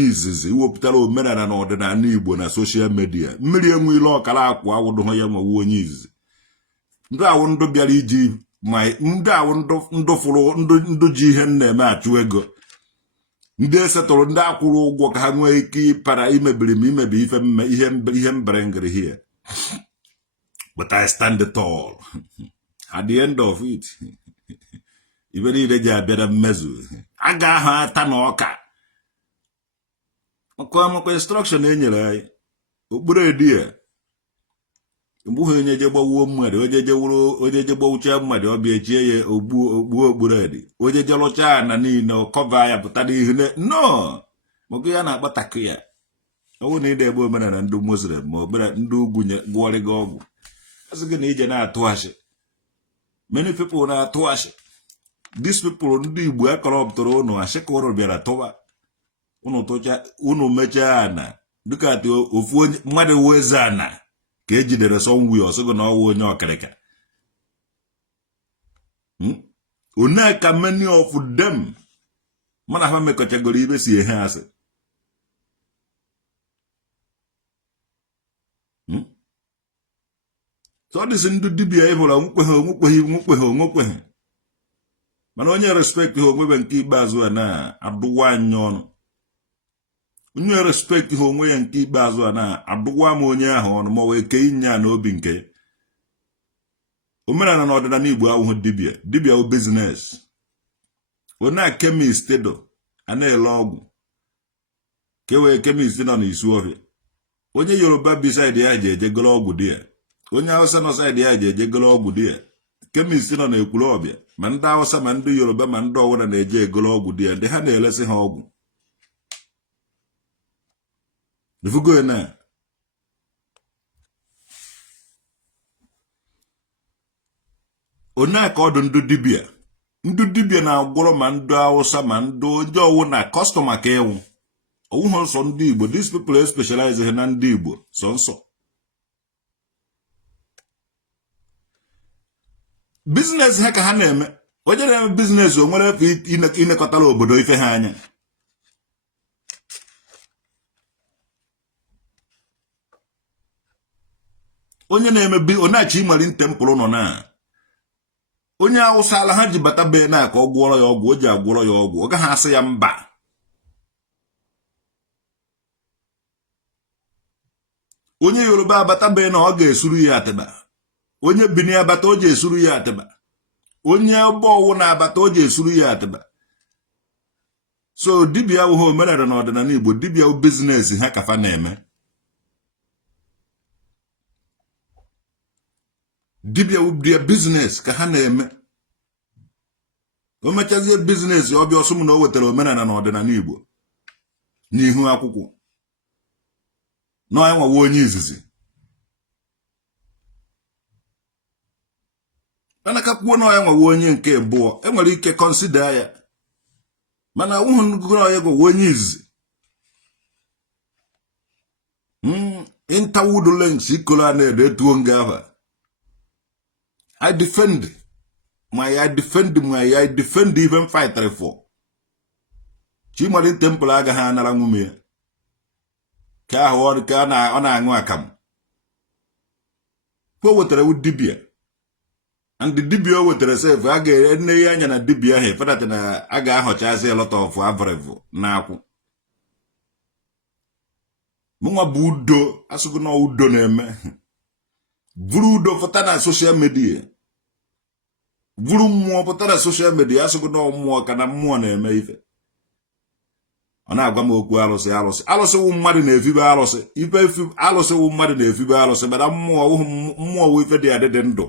izizi iwepụtara omenala na ọdịnala Igbo na social media. Mmiri enweile ọkara akwa awụdụghị ya nwawu onye izizi. Ndị awụ ndụ bịara iji ndị awụ ndụ fụrụ ndụ ji ihe na-eme achụ ego. Ndị esetụrụ ndị akwụrụ ụgwọ ka ha nwee ike ịpara imebi ihe mbere ngiri here. But I stand tall. At the end of it, ibe niile ji abịa na mmezu. A ga-ahụ ata na ọka. Ọkwa instruction enyere anyị. Okpuru edi ya. Mgbe onye je gbawuo mmadụ, onye je gbawucha mmadụ ọbịa echie ya ogbuo okpuru edi. Onye je lụcha na niile ọkọva ya pụta n'ihu no. Maka ya na-akpatakụ ya. Ọ bụ na ide ebe omenala ndị Muslim ma obere ndị ugwu gwọrị gị ọgwụ. Asị gị na ije na-atụ asị. Many people na-atụ asị. These people ndị Igbo akọrọpụtara unu asị ka unu bịara tụwa. Unu mechaa ana. Dịka atụ ofu onye mmadụ weze ana ka ejidere sọnwi ọsọgụ na ọwụ onye ọkịrịka. One ka many of them mana ha mekọchagoro ibe si ehe asị. So ọ dịsị ndị dibia ịhụrụ onwekweghị. Mana onye respect ha onwebe nke ikpeazụ a na-adụwa anyị ọnụ. Onye respect ha onwe ya nke ikpeazụ a na-adụwa m onye ahụ ọnụ ma wee kee inye ya n'obi nke. Omenala na ọdịnala Igbo awụghị dibia bụ business. Onye a chemist do a na-ele ọgwụ. Kewee chemist nọ n'isi ọhịa. Onye Yoruba beside ya ji ejegolo ọgwụ dị ya. Onye Hausa nọ side ya ji ejegolo ọgwụ dị ya. chemist nọ na Ekwulọbịa ma ndị Hausa ma ndị Yoruba ma ndị ọwụna na-eje egolo ọgwụ dị ya ndị ha na-elesi ha ọgwụ ifugo na onye ka ọdụ ndị dibịa na-agwọrọ ma ndị Hausa ma ndị onye ọwụ na kọstọma ka ịnwụ ọwụ ha nsọ ndị Igbo. These people specialize na ndị Igbo sọ nsọ biznes ha ka ha na-eme. Onye na-eme biznes o nwere efe inekọtara obodo ife ha anya. Onye na-eme onachi ịmari ntempụrụ nọ na onye Hausa ala ha ji bata be na ka ọ gwọrọ ya ọgwụ o ji agwọrọ ya ọgwụ ọ gaghị asị ya mba. Onye Yoruba abata be na ọ ga-esuru ya atịba. Onye Bini abata o ji esuru ya atịba. Onye ọbọwụ na-abata o ji esuru ya atịba. So dibịa awụghị omenala na ọdịnala Igbo, dibịa wụ biznes ha kafa na-eme. Dibịa wụ dia biznes ka ha na-eme. O mechazie biznes ọbịa ọsọ m na o wetara omenala na ọdịnala Igbo n'ihu akwụkwọ. Nọ ya nwawa onye izizi. Anaka kwuo na ya nwawa onye nke abụọ enwere ike kọnsida ya. Mana ụhụ ngụgụrụ ya gwa onye izizi. Interwood links ikola na-ede etuo nga ahụ. I defend even fight for. Chimali temple agaghị anara nwume ya. Ka ahụ ọ ka ọ na-aṅụ akamụ. Ko wetara wu dibia. And the dibia wetara sef a ga-ene ya anya na dibia ahụ fedata na a ga-ahọchazi a lot of avrevu na akwụ. Mụnwa bụ udo asụgụ na udo na-eme. Vuru udo fọta na social media. Vuru mmụọ fọta na social media asụgụ na mmụọ ka na mmụọ na-eme ife. Ọ na-agwa m okwu alụsị. Alụsị wụ mmadụ na-efibe alụsị. Ife alụsị wụ mmadụ na-efibe alụsị mana mmụọ wụ ife dị adịdị ndụ.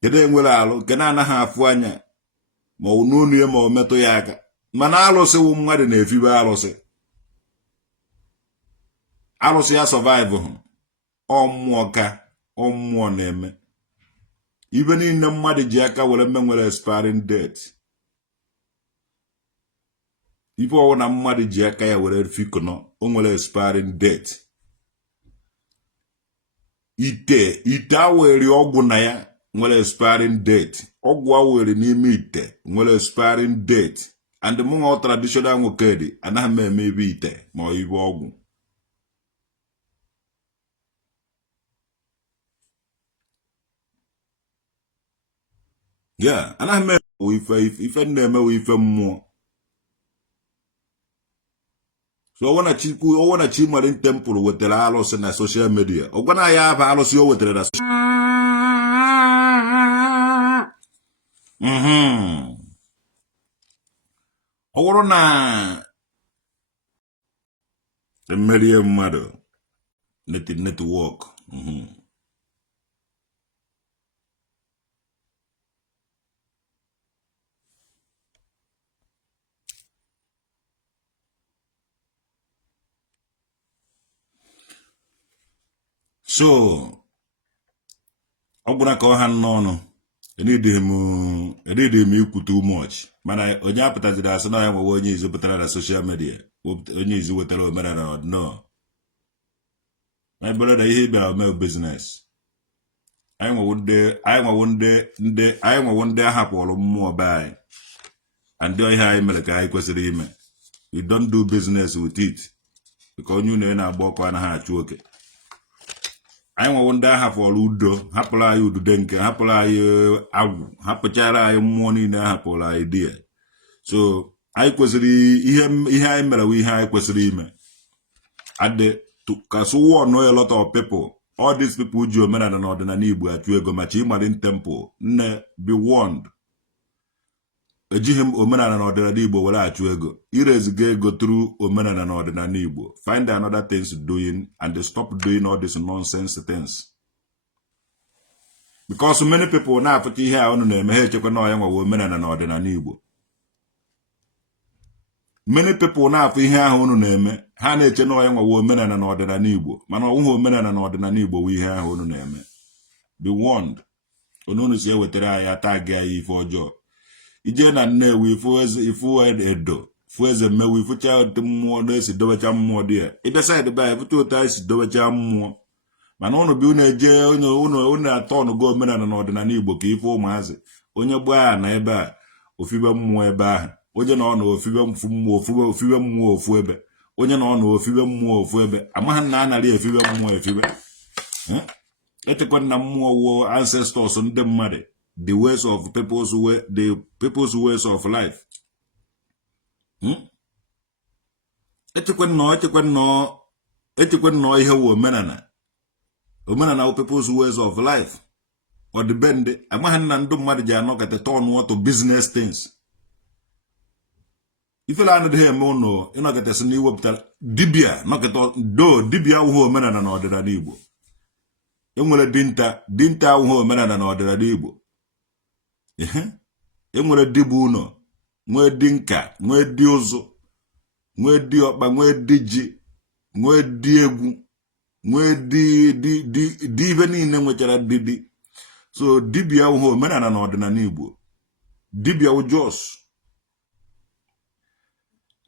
Kedu enwere alụ nke na-anaghị afụ anya ma ọ n'onu ya ma ọ metụ ya aka. Mana alụsị wụ mmadụ na-efibe alụsị. Alụsị ya survive hụ. Ọ mmụọ na-eme. Ibe niile mmadụ ji aka were nwere expiring date. Ife ọwụ na mmadụ ji aka ya were fikọnọ o nwere expiring date. Ite awere ọgwụ na ya nwere expiring date. Ọgwụ awere n'ime ite nwere expiring date. And mụnwa traditional nwoke dị anaghị m eme ibe ite ma ọ ibe ọgwụ. Yeah, anaghị m eme ife na-eme ife mmụọ. So ọwụ na Chimari temple wetara alụsị na social media. Ọgwana ya bụ alụsị o wetara na ọ wụrụ na emerie mmadụ network. So ọ gwara ka ọha n'ọnụ edighị m ikwu too much mana onye apụtaziri asị na ya nwewe onye izu pụtara na social media onye izu wetara omenala ọdịnala. My brother, ihe bịara mee business. Anyị nwewo ndị ahapụrụ mmụọ be anyị and ihe anyị mere ka anyị kwesịrị ime. We don't do business with it because onye unu na-agba ọkụ anaghị achụ oke. Anyị nwewo ndị ahapụrụ udo hapụrụ anyị udude nke hapụrụ anyị agwụ hapụchara anyị mmụọ niile ahapụrụ anyị dị ya. So anyị kwesịrị ihe anyị mere bụ ihe anyị kwesịrị ime. Ka so warn a lot of people. All these people ji omenala na ọdịnala Igbo achụ ego ma Chimari temple nne be warned. Ejighị m omenala na ọdịnala Igbo were achụ ego. Ireziga ego through omenala na ọdịnala Igbo. Find another things doing and stop doing all these nonsense things. because many people na-apụta ihe a unu na-eme ha echekwa na ọya nwa omenala na ọdịnala Igbo. Many people na-apụ ihe ahụ unu na-eme ha na-eche na ọya nwa omenala na ọdịnala Igbo, mana ọ bụghị omenala na ọdịnala Igbo bụ ihe ahụ unu na-eme. Be warned. Unu si ewetara anyị ata gị anyị ife ọjọọ. Ije na Nnewi ifu edo fu eze mmewe ifucha mmụọ na-esi dobecha mmụọ dị ya. Ịbịasa edebe ifute otu anyị si dobecha mmụọ. Mana unu bi unu eje unu atọ ọnụgo omenala na ọdịnala Igbo ka ife ụmụazị onye gbaa na ebe a ofibe mmụọ ebe ahụ, onye na ọ na ofibe mmụọ ofu ebe, onye na ọ na ofibe mmụọ ofu ebe, amaghị na anarị efibe mmụọ efibe. Etekwa na mmụọ wo ancestors ndị mmadụ, the ways of people's ways of life. Etekwa nnọọ ihe wo omenala of people's ways of life. Or the bend, amaghị na ndị mmadụ ji anọkata turn to business things. Ife la anadị eme ụnụ ịnọkata sị na iwepụtara dibịa nọkata do dibịa awụghị omenala na ọdịnala Igbo. Enwere dinta awụghị omenala na ọdịnala Igbo. Enwere dibu ụnọ, nwee di nka, nwee di ụzụ, nwee di ọkpa, nwee di ji, nwee di egwu, nwee di ife niile nwechara di. So dibịa awụghị omenala na ọdịnala Igbo. Dibịa ujos.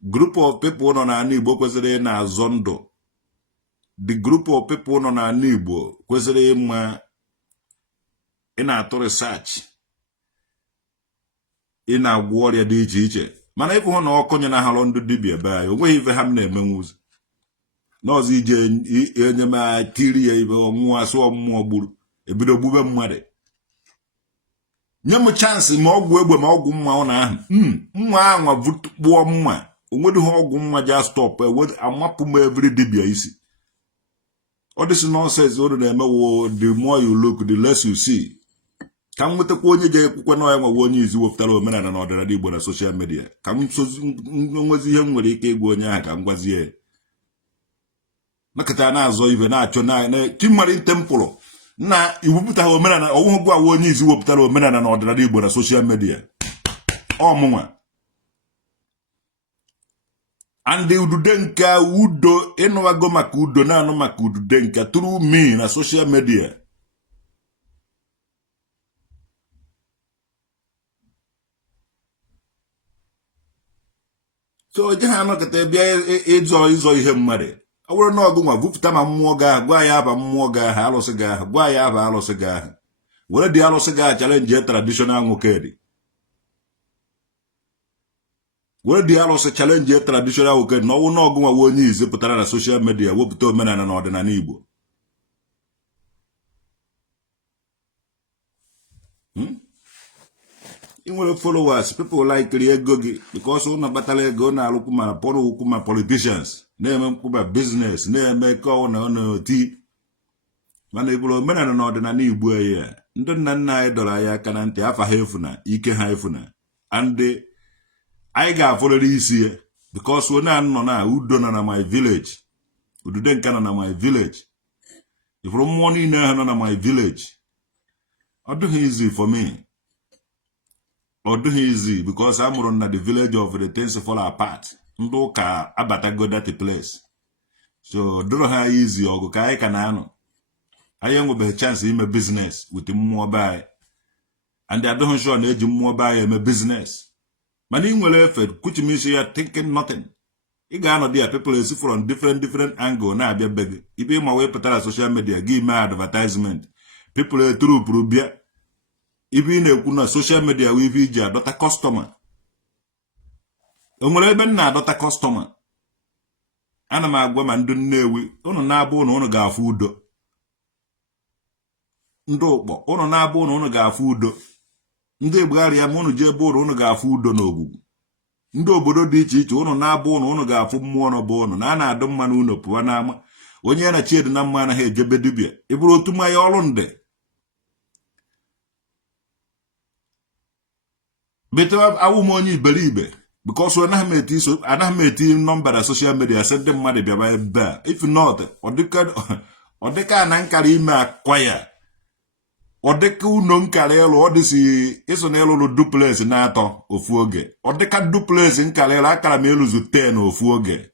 Group of people nọ n'ala Igbo kwesịrị na-azọ ndụ. The group of people nọ n'ala Igbo kwesịrị ịma ị na-atụ research, ị na-agwọ ọrịa dị iche iche. Mana ịfụ na ọkọnye na halọ ndụ dibịa be anyị, onweghị ife ha na-emenwuzi n'ọzọ ije enye m tiri ya ibe ọnwụọ asụ ọmụmụ gburu ebido gbube mmadụ. Nye m chansị ma ọgwụ egbe ma ọgwụ mma ọ na ahụ mma anwa kpụọ mma onwedịghị ọgwụ mma ja stop amapụ m every dibịa isi. All this nonsense unu na-emewo, the more you look the less you see. Ka m nwetakwa onye ga-ekwukwe na ya nwa onye izi wepụtara omenala na ọdịnala Igbo na social media, ka m nwezi ihe m nwere ike ịgwa onye ahụ ka m gwazie nakọta na-azọ ibe na-achọ na kimari tempụlụ na iwepụtaghị omenala ọwụghị gwa onye izi wepụtara omenala na ọdịnala Igbo na social media ọmụnwa. Andi udude nka udo ịnụwago maka udo na-anụ maka udude nka through me na social media. So je ha anọkọta bịa ịzọ ihe mmadụ. Ọ bụrụ na ọgụ nwa vụpụta ma mmụọ ga gwa ya aba mmụọ ga ha alụsị ga ha gwa ya aba alụsị ga ha were dị alụsị ga challenge traditional nwoke dị. Were dị alụsị challenge traditional nwoke na ọwụ na ọgụ nwa onye izi pụtara na social media wepụta omenala na ọdịnala Igbo. I nwere followers, people like ego gị because ụnụ kpatara ego na-alụkwu ma pọrọ ukwu ma politicians na-eme mkpụba business na-eme ka ọ na oti. Mana Igbo omenala na ọdịnala Igbo ya ndị nna nna anyị dọrọ anyị aka na ntị afa ha efuna ike ha efuna and anyị ga-afọrịrị isi ya because onye anọ na udo na my village, udude nka na my village, ifuru mmụọ niile ha nọ na my village. Ọ dịghị easy for me. Ọ dịghị easy because amụrụ na the village of the things fall apart. Ndị ụka abatago that place. So dịrọ ha easy ọgụ ka anyị ka na-anọ. Anyị enwebeghị chance ime business with mmụọ be anyị. And adịghị sure na eji mmụọ be anyị eme business. Mana ị nwere efe kuchimisi ya thinking nothing. Ị ga-anọ dị ya people esi from different angle na-abịa be gị. Ibe ịma wee pụtara social media gị mee advertisement. People eturupụrụ bịa. Ibe ị na-ekwu na social media wee ibe iji adọta customer. O nwere ebe m na-adọta customer. Ana m agwa ma ndị Nnewi unu na-abụ unu ga-afụ udo. Ndị ụkpọ unu na-abụ unu ga-afụ udo. Ndị Egbugharị ya ma unu jee ebe unu ga-afụ udo n'ogwugwu. Ndị obodo dị iche iche unu na-abụ unu ga-afụ mmụọ n'ọbụ unu na a na-adụ mma na unu pụọ n'ama. Onye ya na chiedi na mma anaghị ejebe dibịa. Ị bụrụ otu mmanya ọrụ nde. Bete awụ m onye iberibe because anaghị m eti nọmba na social media sị ndị mmadụ bịaba ebe a. If not, ọ dịka na nkara ime akwa ya Odeka uno nkara elu odisi iso na elu duplex na atọ ofu oge. Odeka duplex nkara elu akara m eluzu 10 ofu oge.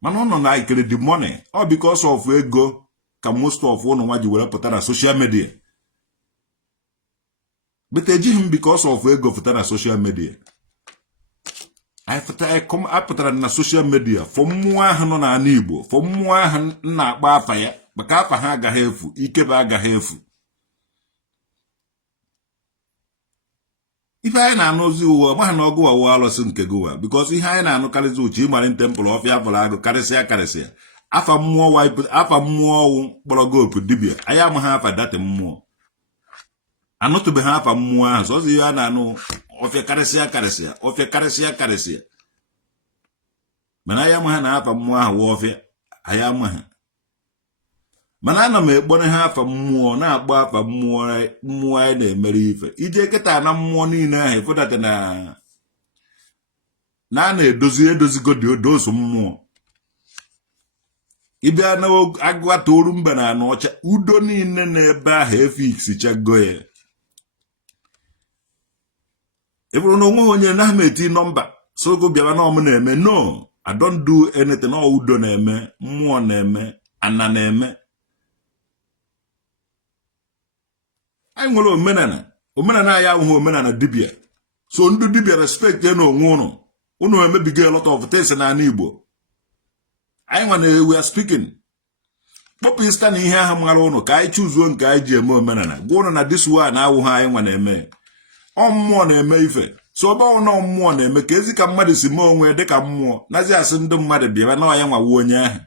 Mana ọ nọ na ikere the money. All because of ego ka most of ụnụ nwa ji were pụta na social media. But ejighị m because of ego pụta na social media. Apụtara na social media for mmụọ ahụ nọ na Igbo, for mmụọ ahụ na-akpa afa ya, maka afa ha agaghị efu, ike ba agaghị efu. Ife anyị na-anụzi ụwa ma ha na ọgụ wa alụsị nke gụwa because ihe anyị na-anụkarịzi uche ịmara tempụl ọfịa afọrọ agụ karịsịa afa mmụọ ọwụ kpọrọ gopu dibịa anyị amaghị afa data mmụọ anụtụbeghị afa mmụọ ahụ sọzọ ihe a na-anụ ọfịa karịsịa mana anyị amaghị na afa mmụọ ahụ wụ ọfịa anyị amaghị. Mana ana m ekpone ha afa mmụọ na-agba afa mmụọ anyị na-emere ife ije kịta na mmụọ niile ahụ efodata na a na-edozigo dị odoso mmụọ. Ịbịa na agụata oru mba na anọ ọcha udo niile n'ebe ahụ efix chago ya. Ịbụrụ na onwe onye na m eti nọmba sogo bịara na ọmụ na-eme no, I don't do anything. Ọ udo na-eme, mmụọ na-eme, ana na-eme. Anyị nwere omenala anyị ahụhụ omenala dibịa. So ndị dibịa respect ya na onwe unu emebigo a lot of things na ana Igbo. Anyị nwa na we are speaking. Kpọpụ ista na ihe ahụ mara ụnụ ka anyị chuzuo nke anyị ji eme omenala. Gwa ụnụ na this one na-awụghị anyị nwa na-eme. Ọ mmụọ na-eme ife. So ọba ụnọ mmụọ na-eme ka ezi ka mmadụ si mee onwe dịka mmụọ. Nazi asị ndị mmadụ bịara na ya nwawo onye ahụ.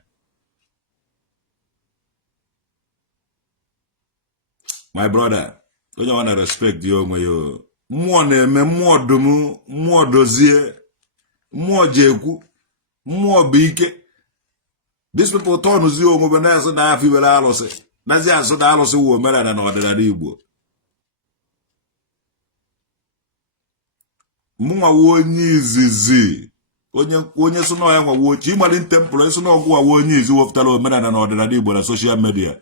My brother, onye wana respect ya onwe ya. Mmụọ na-eme, mmụọ dum, mmụọ dozie, mmụọ ji ekwu, mmụọ bụ ike. These people turn zi onwe na asụ na afọ iwere alụsị. Nazi asụ na alụsị wụ omenala na ọdịnala Igbo. Mụnwa onye izizi, onye so na ya nwawo ochi ịmali tempụl eso na ọgwụ wawo onye izi wepụtara omenala na ọdịnala Igbo na social media.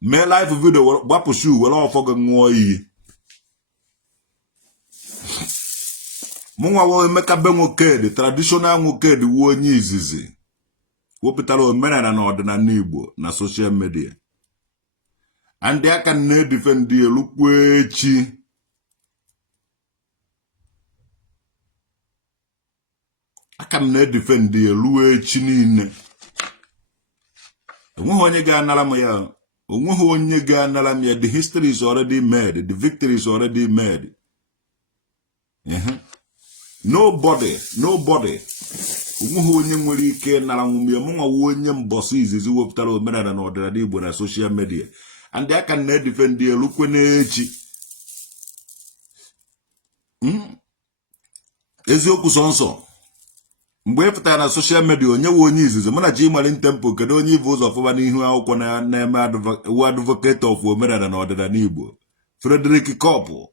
Mee live video gbapụ shoe were ọfọ gị ṅụọ iyi. Mụnwa wo Emeka be nwoke dị traditional nwoke dị wu onye izizi wepụtara omenala na ọdịnala Igbo na social media. And aka na-edefend elukwu echi. Aka na-edefend elu echi niile. Onweghị onye ga-anara m ya. Onweghị onye ga-anara m ya. The history is already made. The victory is already made. Nobody. Onweghị onye nwere ike nara nwunye mụnwa onye mbọsị izizi wepụtara omenala na ọdịnala Igbo na social media. And aka na-edefend elukwe n'echi. Eziokwu sọnsọ. Mgbe pụtara na social media onye nwe onye izizi mụ na ji ịmali tempo kedu onye ibu ụzọ fụba n'ihu akwụkwọ na-eme advocate of omenala na ọdịnala Igbo. Frederick Corpus.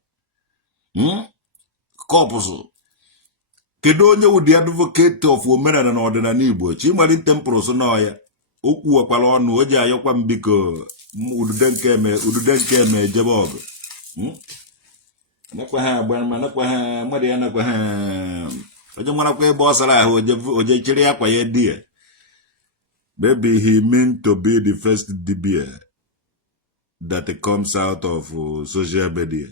Kedu onye wụ the advocate of omenala na ọdịnala Igbo? Chi ịmali tempo so na ya okwu ọkwara ọnụ o ji ayọkwa m biko udude nke eme ejebe ọgụ. Nakwa ha agba ma nakwa ha mmadụ ya nakwa ha onye nwarakwa ebe ọ sara ahụ oje chiri akwa ya di ya. Maybe he meant to be the first dibia that comes out of social media.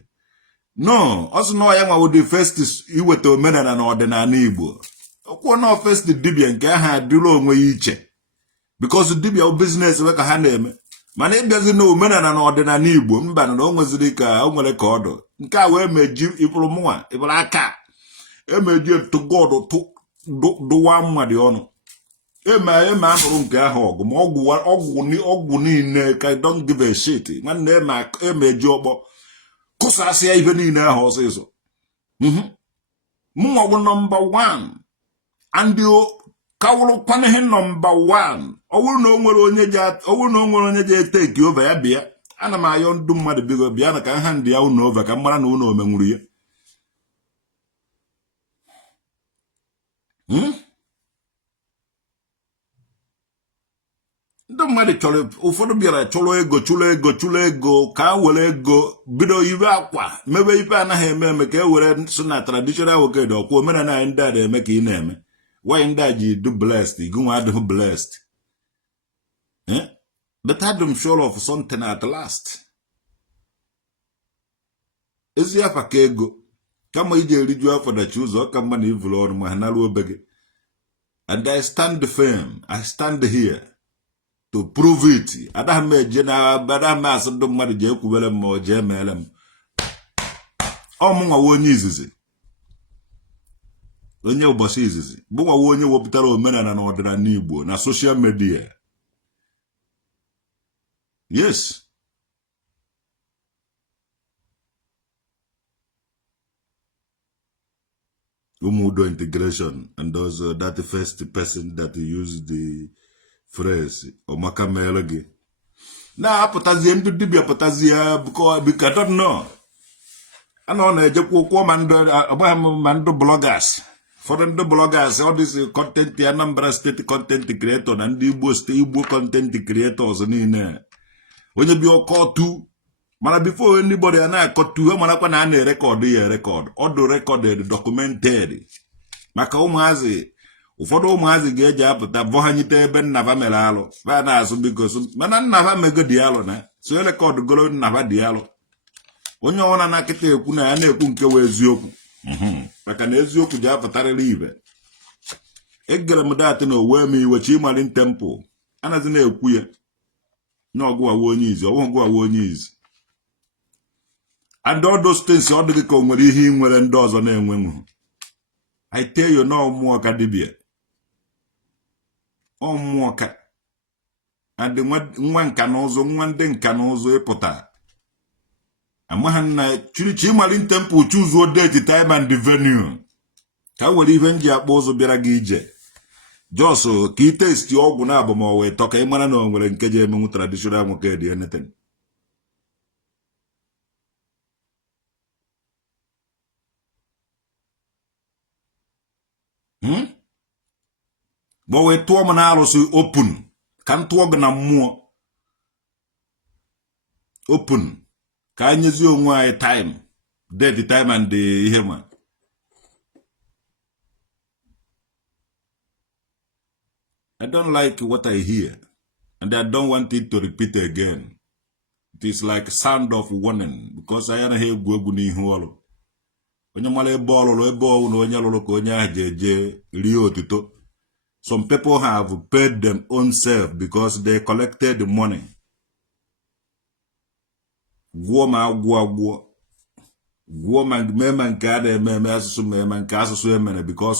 No, also no ya nwa the first iweta omenala na ọdịnala Igbo. Okwu na first dibia nke ha dịrị onwe ya iche. Because dibia o business we ka ha na-eme. Mana ịbịazi na omenala na ọdịnala Igbo mba na o nweziri ka o nwere ka ọdụ. Nke a wee meji ịpụrụ mụnwa ịpụrụ aka. Emeji to God dụwa mmadụ ọnụ. Eme anụrụ nke ahụ ọgụ ma ọgwụ niile ka don't give a shit. Nwanne emeji ọkpọ kụsasịa ife niile ahụ ọsịsọ. Mụnwa bụ number 1 and kawụrụ kwanehe number 1. Ọwụrụ na o nwere onye ji eteki over ya bịa. Ana m ayọ ndụ mmadụ bigo bịa na ka nha ndị ya unu over ka mara na unu omenwuru ya. Ndị mmadụ chọrọ ụfọdụ bịara chụrụ ego ka a were ego bido ibe akwa mebe ibe anaghị eme ka e were so na traditional woked ọkwa omenala anyị ndị a na-eme ka ị na-eme why ndị a ji do blessed gụnwa adịghị blessed but I'm sure of something at last. Ezi afa ka ego kama iji eriju afọ dachi ụzọ ka mma na ivụrụ ọrụ ma ha naruo obe gị. And I stand firm. I stand here to prove it. Ada me je na bada ma asụ mmadụ je ekwubere m ma o je emere m. Ọ mụ nwa onye izizi. Onye ụbọchị izizi. Bụ nwa onye wepụtara omenala na ọdịnala Igbo na social media. Yes. Umudo integration, and also that the first person that used the phrase Omaka Melagi. Now potassium to dibia potassium because I don't know. I know Mando bloggers. For the bloggers, all this content, the Anambra State content creator and the Igbo content creators in when you be called to. But before anybody and I cut to him, I record. All the recorded, documented. Maka umazi. Ufodo umazi geja apata vohanite ben nava melalo. Vana asu because manan nava mego dialo na. So you record golo nava dialo. Onyo wana na kete kuna ane kunke wezioku. Maka nezioku ja apatare live. Egere mudate no wemi wachima lin tempo. Anazine ukuye. No go awonyizi. Won't go awonyizi. And all those things all the come with him where and does on them. I tell you no more cadibia. Oh more cat. And the one can also one thing can also epota. A man chimalin temple choose what day the time and the venue. How will even Jabozo Beragije? Joso, key taste your gunabamo way talk a man on where engage traditional mokedi anything. But we two man so open. Can't talk na more open. Can you see why time? Dead the time and the human. I don't like what I hear, and I don't want it to repeat again. It is like sound of warning because I am here Guguni Holo. When you male ball or a ball, no yellow conya jeje Rio Tito. Some people have paid them own self because they collected the money. Because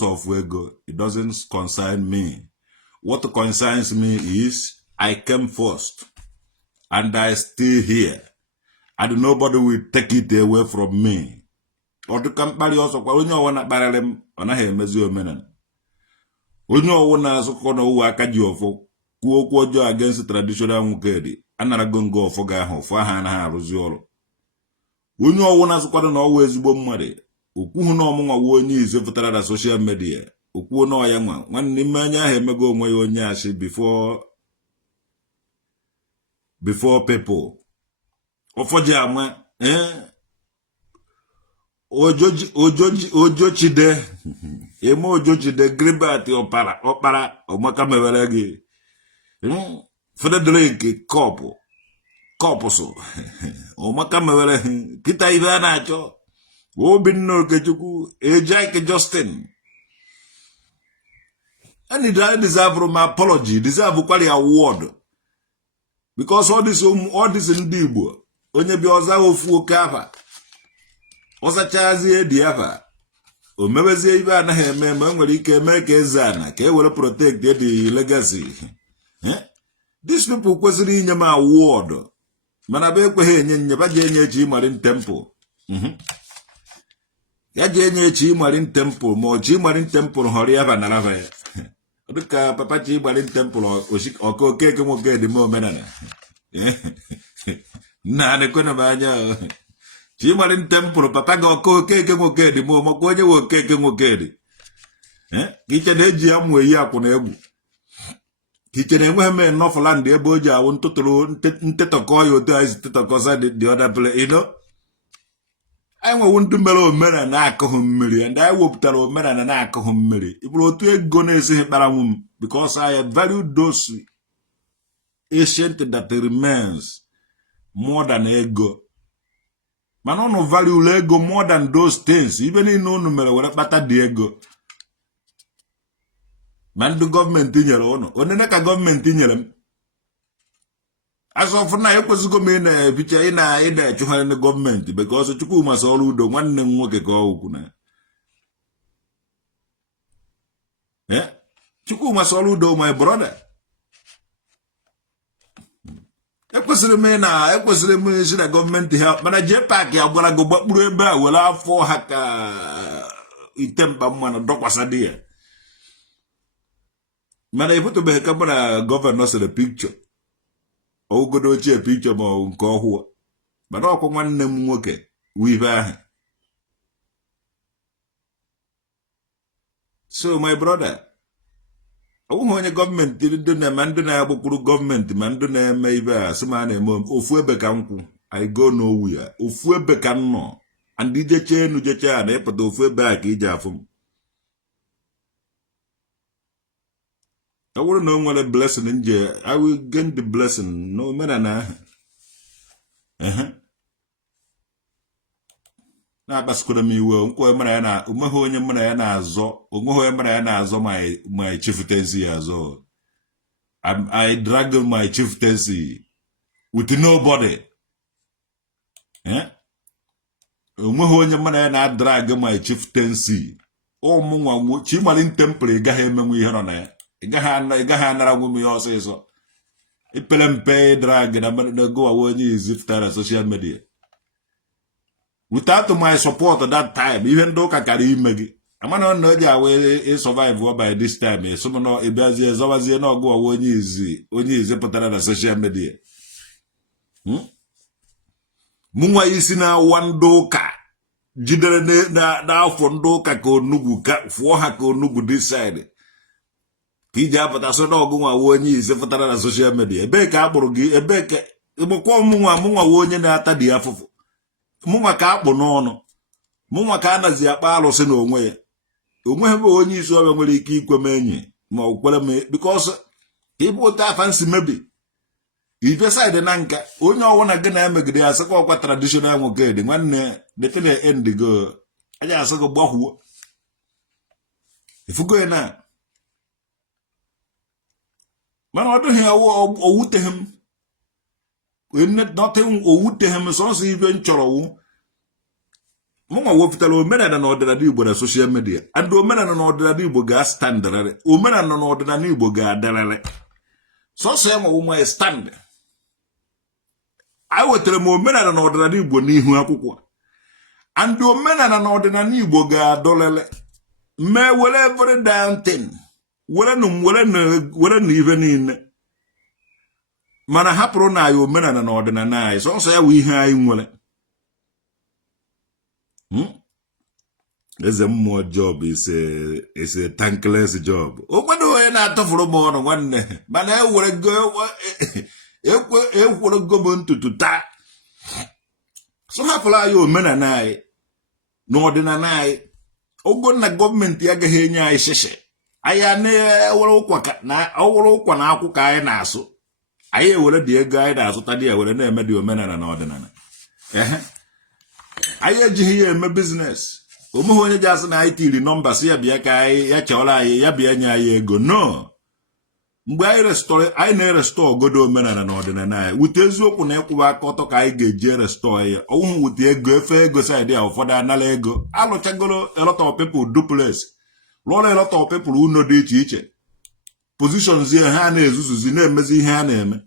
of wego, it doesn't concern me. What concerns me is I came first and I stay here. And nobody will take it away from me. Or to compare also when you want to buy them on a measure. Onye ọwụna asụkọ na ụwa aka ji ọfọ kwuo okwu ọjọọ against traditional mukedi anarago ngo ọfọ ga ahụ ọfọ ha na ha arụzi ọrụ. Onye ọwụna asụkwado na ọwụ ezigbo mmadụ okwuhu na ọmụnwa wo onye ize fụtara na social media okwuo na ọya nwa nwanne ime anya ahụ emego onwe ya onye asị before people ọfọ ji ama ojochide eme ojochide gribati ọkpara ọmaka mewere gị Frederick kọpụ so ọmaka mewere kịta ibe a na-achọ Obinna Okechukwu Ejike Justin and I deserve my apology deserve quality award because all this ndị Igbo onye bi ọza ofu oke afa ọsachazie dị afa o mebezie ibe anaghị eme ma nwere ike eme ka eze ana ka e were protect the legacy. These people kwesịrị inye m award mana be ekweghị enye nyeba ji enye echi Marin Temple ya ji enye echi Marin Temple ma chi Marin Temple họrọ ya banara ya dịka papa chi Marin Temple ọka okeke nwoke dị m omenala nna na-ekwena m anya chi Marin Temple papa ga ọka okeke nwoke dị m ọmọkwa onye nwe okeke nwoke dị ka iche na-eji ya mụ eyi akwụ na egwu Kitchen enwe me enough land ebe o ji awụ ntetọkọ ya otu anyị tetọkọsa the other place, you know. Anyị nwewu ndị mere omenala na-akụghị mmiri, and anyị wepụtara omenala na-akụghị mmiri. Ịbụrụ otu ego na-esighị kparanwu m, because I value those ancient that remains more than ego. Mana unu value ego more than those things. Even in unu mere were kpata dị ego. Ma ndị gọọmenti nyere unu. Onene ka gọọmenti nyere m. As of now, ekwesịgo m na-ebicha ị na-echụgharị ndị gọọmenti because Chukwu masị ọrụ udo nwanne m nwoke ka ọ ukwu na. Chukwu masị ọrụ udo my brother. Ekwesịrị m isi na gọọmenti ha mana jee paakị agwara gị gbakpuru ebe a were afọ ha ka ite mkpa mmanụ dọkwasa dị ya. Mana ebutebeghị ka mụ na gọvanọ sere pikchọ. Ogodo ochie pikchọ ma ọ nke ọhụụ. Mana ọkwa nwanne m nwoke wive ahụ. So my brother, ọwụghị onye gọọmenti ndị na-eme ndị na-agbakpuru gọọmenti ma ndị na-eme ibe a sị ma na-eme ofu ebe ka nkwụ I go nowhere. Ofu ebe ka nnọ and ijeche enu jeche a na-epụta ofu ebe a ka ije afụ m. I wouldn't know what a blessing in jail. I will gain the blessing. No matter now. Na baskura mi we unko emara na umeho onye mara ya na azo umeho emara ya na azo my chieftaincy azo. I drag my chieftaincy with nobody. Umeho onye mara ya na drag my chieftaincy. O munwa chimalin temple gahe emenwu ihe no na ya. Igaha anara ngumi ọsịsọ. Ipele mpe drag na go away zifta social media. Without my support at that time, even though kakari imegi, I'm not know they survive by this time. Some no ebazi zawazi no go away onye potara na social media. Munwa isi na wandoka. Jidere na afọ ndoka ka onugbu ka fuo ha ka onugbu this side. Kija pata so no gwa onye ise fotara na social media. Ebe ka akpụrụ gị ebe ka ịgbakwa mụnwa onye na-ata dị afụfụ. Mụnwa ka akpụ n'ọnụ. Mụnwa ka anazi akpa alụsị na onwe ya. Onwe bụ onye isi ọbịa nwere ike ikwe m enyi ma o kwere m because ịbụ otu afansi mebi. Ife side na nka onye ọwụna gị na-emegide ya sịkwa ọkwa traditional nwoke dị nwanne define end go aja asịgo gbahuo. Ifugo na mana ọ dịghị owuteghị m. Nothing owuteghị m sọsọ ibe nchọrọ wụ. Mụnwa wepụtara omenala na ọdịnala Igbo na social media. And omenala na ọdịnala Igbo ga-standarịrị. Omenala na ọdịnala Igbo ga-adarịrị. Sọsọ ya ma ụmụ stand. I wetara m omenala na ọdịnala Igbo n'ihu akwụkwọ. And omenala na ọdịnala Igbo ga-adọlele. Mee were every damn thing. Were na ive niile. Mana hapụrụ na ya omenala na ọdịnala anyị. Sọsọ ya wụ ihe anyị nwere. Eze mmụọ job is a thankless job. Okwado onye na-atọfuru m ọnụ nwanne. Mana ekwere go ntutu taa. So hapụrụ anyị omenala anyị na ọdịnala anyị. Ogo na gọọmenti agaghị enye anyị shishi. Anyị na-ewere ụkwa na akwụ ka anyị na-asụ. Anyị ewere dị ego anyị na-azụta dị ya were na-eme dị omenala na ọdịnala. Anyị ejighị ya eme biznes. Omeghe onye ji asị na anyị tiri nọmba si ya bịa ka anyị ya chọrọ anyị ya bịa nye anyị ego. No. Mgbe anyị na-erestọ ogodo omenala na ọdịnala anyị wute eziokwu na ịkwụwa aka ọtọ ka anyị ga-eji erestọ ya. Ọwụhụ wute ego efe ego saịdị ya ụfọdụ anala ego. Alụchagoro a lot of people duplex. Lụọrọ a lot of people ụlọ dị iche iche. Positions ya ha na-ezuzuzi na-emezi ihe ha na-eme.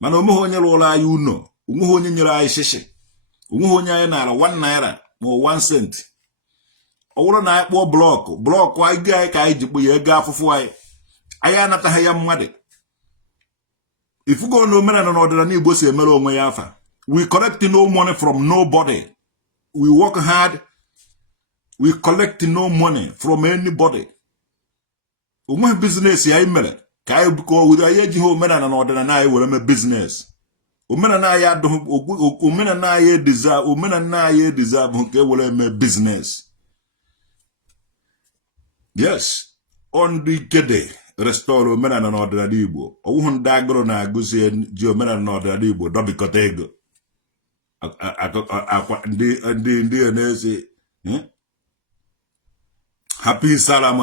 Mana omeghe onye lụọrọ anyị ụlọ. Onweghị onye nyere anyị shishi. Onweghị onye anyị nara 1 naira ma 1 cent. Ọ bụrụ na anyị kpụọ blọkụ anyị ga anyị ka anyị jikpo ya ego afụfụ anyị. Anyị anataghị ya mmadụ. Ifugo na omenala na ọdịnala Igbo si emere onwe ya afa. We collect no money from nobody. We work hard. We collect no money from anybody. Onwe business anyị mere. ka anyị bukọ ụdị anyị ejighị omenala na ọdịnala anyị were mee biznes. Omenala anyị adụghị omenala anyị edizavụ nke were eme biznes. Yes, ndị ikede restọrọ omenala na ọdịnala Igbo. Ọwụhụ ndị agụrụ na-agụzi ji omenala na ọdịnala Igbo dọbịkọta ego. Ndị na-ese happy Salah,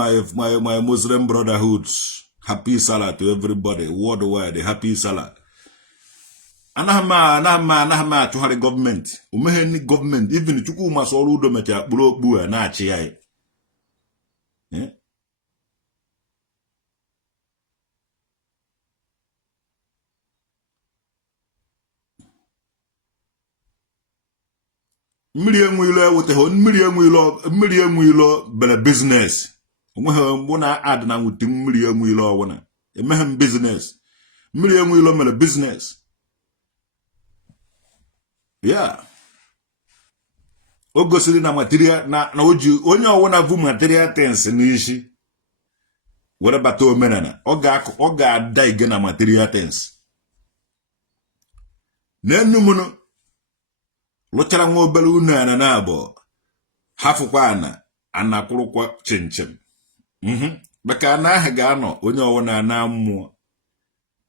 my Muslim brotherhoods. Happy Salah to everybody worldwide. Happy Salah. Anaghị achụgharị gọọmenti. Omeghe ndị gọọmenti. Even Chukwu masọrọ udo mechara kpụrụ okpu a na-achị ya. Mmiri enwe ewetaghị mmiri enwe bere biznes. Onweghị mgbe na ad na nwute mmiri enwe ọwụna. Emeghe m biznes. Mmiri enwe mere biznes. Yeah. O gosiri na material na oji onye ọwụna vu material things n'isi were bata omenala. Ọ ga-ada ige na material things. N'enumunu lụchara nwa obere unu na abụọ hafụkwa anakwụrụkwa chinchin. Maka na ahụ ga-anọ onye ọwụna na mmụọ.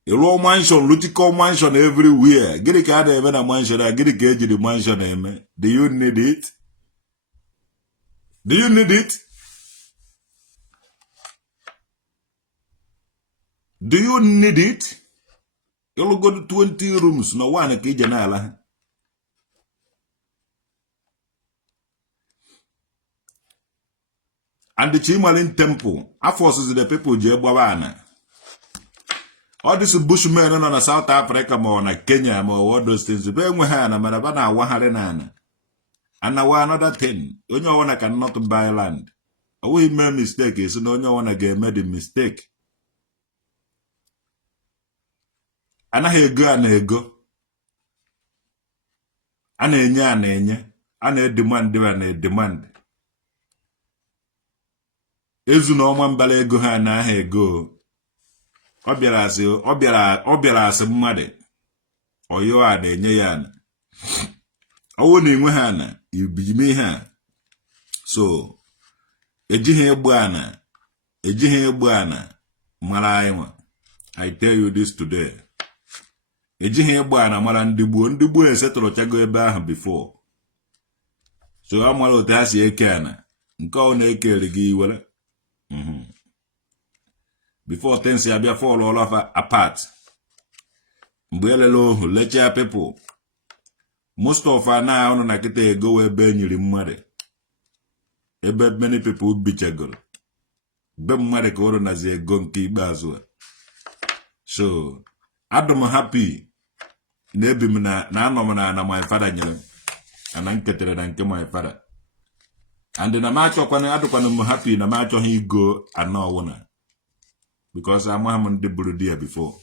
Ịlụọ mansion, lụtikọ mansion everywhere. Gịnị ka a na-eme na mansion a? Gịnị ka ejiri mansion eme? Do you need it? Do you need it? Do you need it? Ịlụgo 20 rooms na one ka ije n'ala ha. And the Chimalin temple, forces the people Jebwana. All these bushmen on South Africa, or Kenya, or all those things. When we had a Marabana, 100. And now another thing, when you want cannot buy land. We made mistake, is no one again made a mistake. And I go and I go. And a demand. Ezu na ọma mbala ego ha na aha ego. Ọ bịara asị mmadụ. Oyo a na-enye ya ana. Ọwụ na enwe ha na ibime ha. So ejighị egbu ana mara anyị nwa. I tell you this today. Ejighị egbu ana mara ndị gbuo esetụrụ chago ebe ahụ before. So amara otu ha si eke ana. Nke ọ na-ekere gị iwere. Before things abia fall all over apart. Mbelelo lecha people. Most of our now on na kite go ebe nyiri mmade. Ebe many people bichagol. Be mmade ka oro na zi ego nke ikpeazụ. So, Adam happy. Nebi m na anọ m na my father nyere. Ana nketere na nke my father. And na macho adukwana m happy na macho he go ano wona. Because I'm on the blue there before.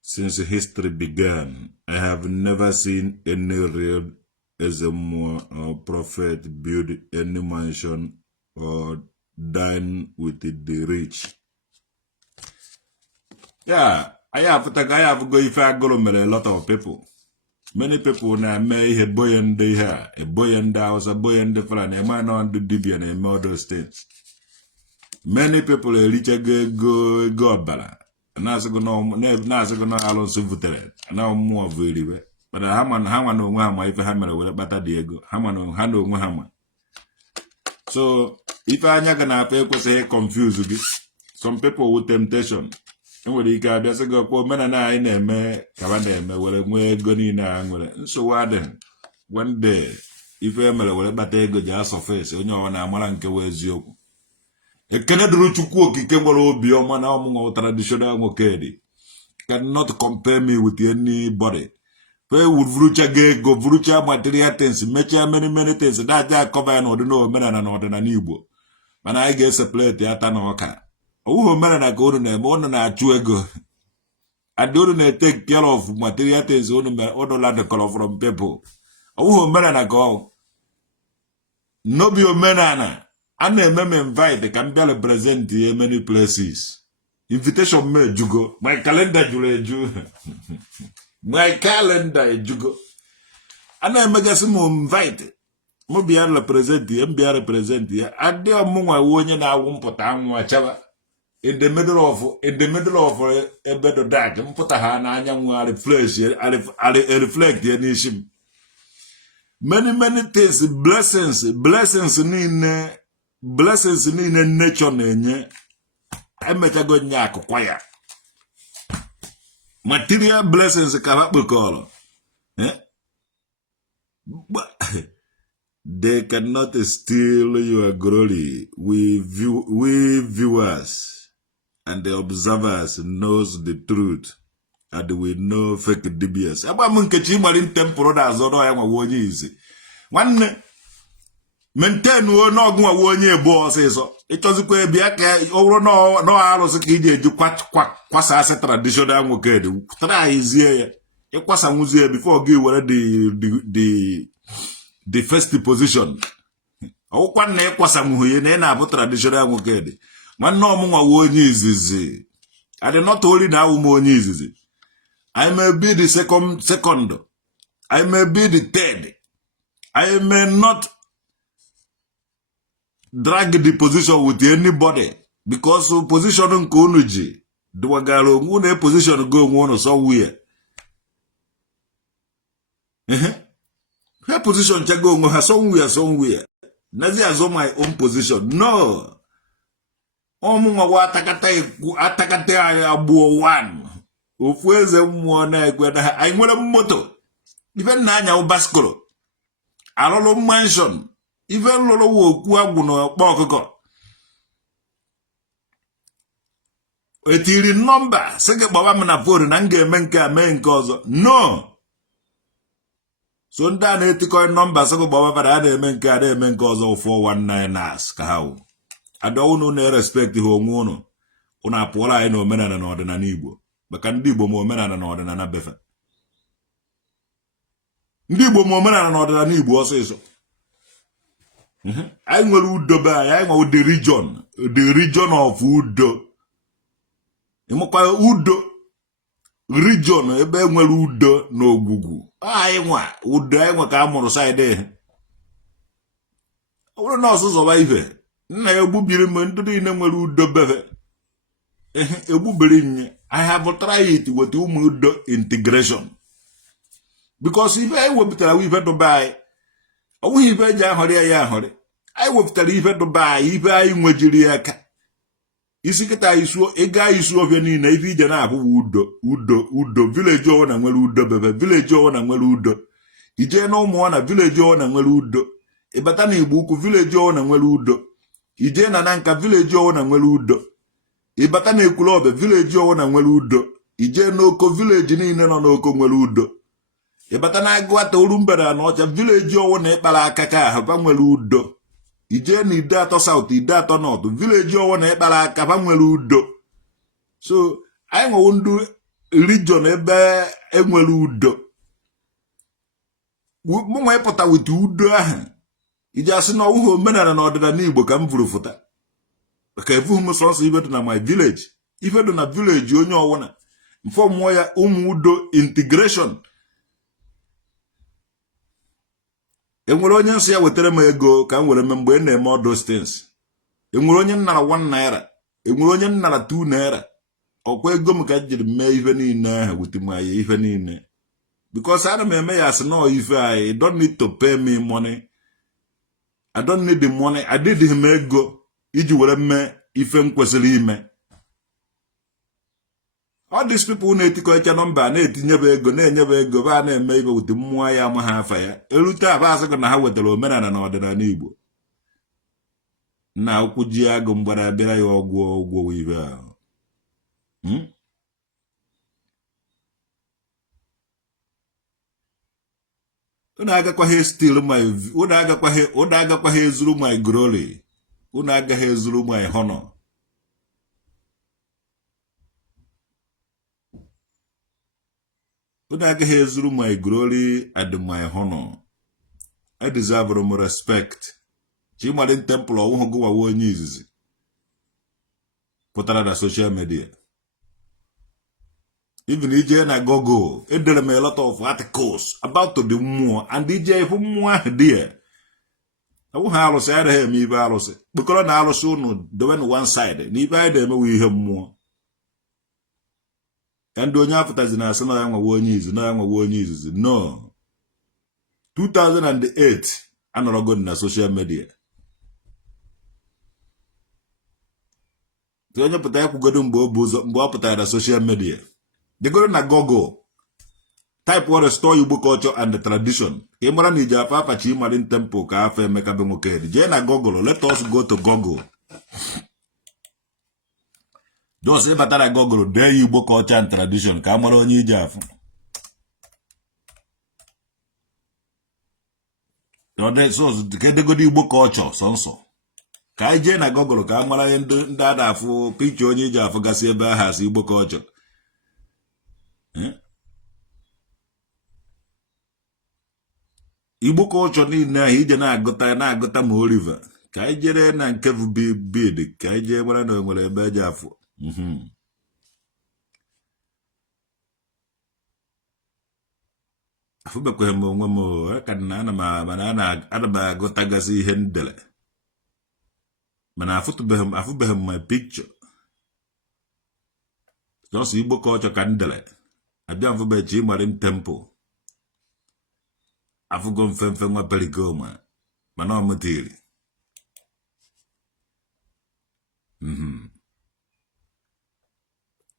Since history began, I have never seen any real Ezemo or prophet build any mansion or dine with the rich. Yeah, I have go if I go met a lot of people. Many people now may a boy and they here, a boy and house, a boy and the friend, a man on the Dibian and all those things. Many people a rich go bala. And as I go no alone silver and now more very well. But a Haman no Wama if a hammer with a bata Diego, Haman on Hando Muhammad. So if I gonna pay say confused with some people with temptation. And when you got this go for men and I name Cavande, where we're going in. So what then? One day, if I'm a batego just of face, you know, and I'm Maranka was you. A Canada root to cook, you can go beyond one arm or traditional mokedi. Cannot compare me with anybody. Where would Vrucha go Vrucha material things, mecha many things, that cover and or no men and order an Igbo. When I guess a plate, the Atanoka. Oh, man, I go to them, one and I ego. I don't take care of material things, only the color from people. Oh, menana go. No be menana. I never invite. Can be represent in many places. Invitation me jugo. My calendar jugo. My calendar jugo. I never just invite. Mo bia represent ye, mbia represent ye. Ade omunwa wonye na awumputa anwa chaba. In the middle of a bed of that, mputa ha na anyanwu a reflect ye nishim. Many things, blessings ni nature nenye. Emeka go nyako kwaya. Material blessings ka hakbukolo. They cannot steal your glory. We viewers and the observers knows the truth, and we know fake DBS. Aba munkechi marin temporal da zodo ya nwa izi. Nwanne maintain wo no gun wa onye ebo osiso. Itozikwa ebia ka owro no arụsị ka ije eju kwasa ase traditional nwoke dị. Try izie ya. Ikwasa nwuzie before gi were the first position. Ọkwa na ịkwasa muhuye na na abụ traditional nwoke dị. Nwanne ọmụnwa onye izizi. I did not only now onye izizi. I may be the second. I may be the third. I may not drag the position with anybody because position nke unu ji duwagara onwe na position go onwe unu somewhere. Her position cha go onwe ha somewhere. Nazi azo my own position. No. Omunwa wa atakata agbuo one. Ofu eze mmụọ na ekwe na ha. Anyị nwere moto. Even na anya baskolo. Alolo mansion. Even lolo wo okwu agwu na okpo ọkụkọ. Etiri nọmba sịgị gbawa m na phone na m ga-eme nke a mee nke ọzọ. No. So ndị a na-etikọ nọmba sịgị gbawa fada a na-eme nke a na-eme nke ọzọ 419 nas ka ha wụ. Ada unu na-respect ha onwe unu. Unu apụọla anyị na omenala na ọdịnala Igbo. Maka ndị Igbo ma omenala na ọdịnala befe. Ndị Igbo ma omenala na ọdịnala Igbo ọsịsọ. Anyị nwere udo be anyị nwere the region of udo. Ịmụkwa udo region ebe nwere udo na ogwugwu. Anyị nwa udo anyị nwe ka a mụrụ side ha. Ọ bụrụ na ọsụzọba ife nna ya egbubiri m ndị niile nwere udo befe. Egbubiri nye. I have tried it with ụmụ udo integration. Because ife anyị wepụtara ife Dubai, ọ bụghị ife eji ahọrị ya ahọrị. Anyị wepụtara ife Dubai, ife anyị nwejiri aka. Isi kịta isuo, ịga isuo ofie niile, ife ije na-abụ udo. Village ọwụ na nwere udo bebe, village ọwụ na nwere udo. Ije na ụmụ na village ọwụ na nwere udo. Ịbata na Igbo Ukwu, village ọwụ na nwere udo. Ije na Nka, village ọwụ na nwere udo. Ịbata na Ekwulọbịa, village ọwụ na nwere udo. Ije n'Oko, village niile nọ n'Oko nwere udo. Ịbata na Agụata Orumbere na Ọcha, village ọwụ na ịkpara aka ka ahụ ba nwere udo. Ije na Idato South, Idato North, village ọwụ na ịkpara aka ba nwere udo. So anyị nwewo ndị region ebe enwere udo. Mụnwa ịpụta wit udo ahụ. Ije asị na ọwụghị omenala na ọdịnala Igbo ka m vụrụ fụta. Maka efughị m sọnsọ ife dị na my village. Ife dị na village onye ọwụna. Mfọ mmụọ ya ụmụ udo integration. Enwere onye nsị ya wetara m ego ka m were mme mgbe na-eme all those things. Enwere onye nnara 1 naira. Enwere onye nnara 2 naira. Ọkwa ego m ka jiri mee ife niile ahụ wute m ya ife niile. Because ana m eme ya asị na ife anyị. You don't need to pay me money. I don't need the money. I did him ego iji were mme ife m kwesịrị ime. All these people na-etikọ echa nọmba na-etinyebe ego na-enyebe ego ba na-eme ibe wute mmụọ ya ama ha afa ya. Erute aba asịkọ na ha wetara omenala na ọdịnala Igbo. Na okwu ji agụ mgbara bịara ya ọgwụ ibe ahụ. Unu agakwaghị ezuru my glory. Unu agaghị ezuru my honor. Unu agaghị ezuru my glory and my honor. I deserve more respect. Chimali temple or won't go away news. Put on social media. Even EJ na Google, it did me a lot of articles about to do more, and DJ for more dear. I won't have said him, if I was because I was soon doing one side, and if I did, we have more. And don't have to say, no, I'm a one news, no, I'm a one news. No. 2008, I'm not going to social media. So you put up good on social media. They go na Google. Type what a store Igbo culture and the tradition. Kemara ni japa pa chimarin tempo ka afe meka bemokedi. Je na Google. Let us go to Google. Just say batara Google. There Igbo culture and tradition. Kamara onyi jafu. So kede go di Igbo culture sonso. Ka je na Google ka amara ndada afu picture onyi jafu gasi ebe ha si Igbo culture. Igbo culture niile ije na-agụta ma Oliver ka anyị jere na nke bụ bid ka anyị jee gbara na nwere ebe eji afọ afụbekwa m onwe m ka na ana m agụtagasị ihe ndele mana afụbeghị m my picture just Igbo culture ka ndele abịa mfụbechi ịmara m temple afugo mfemfe nwa perigoma mana ọmụtiri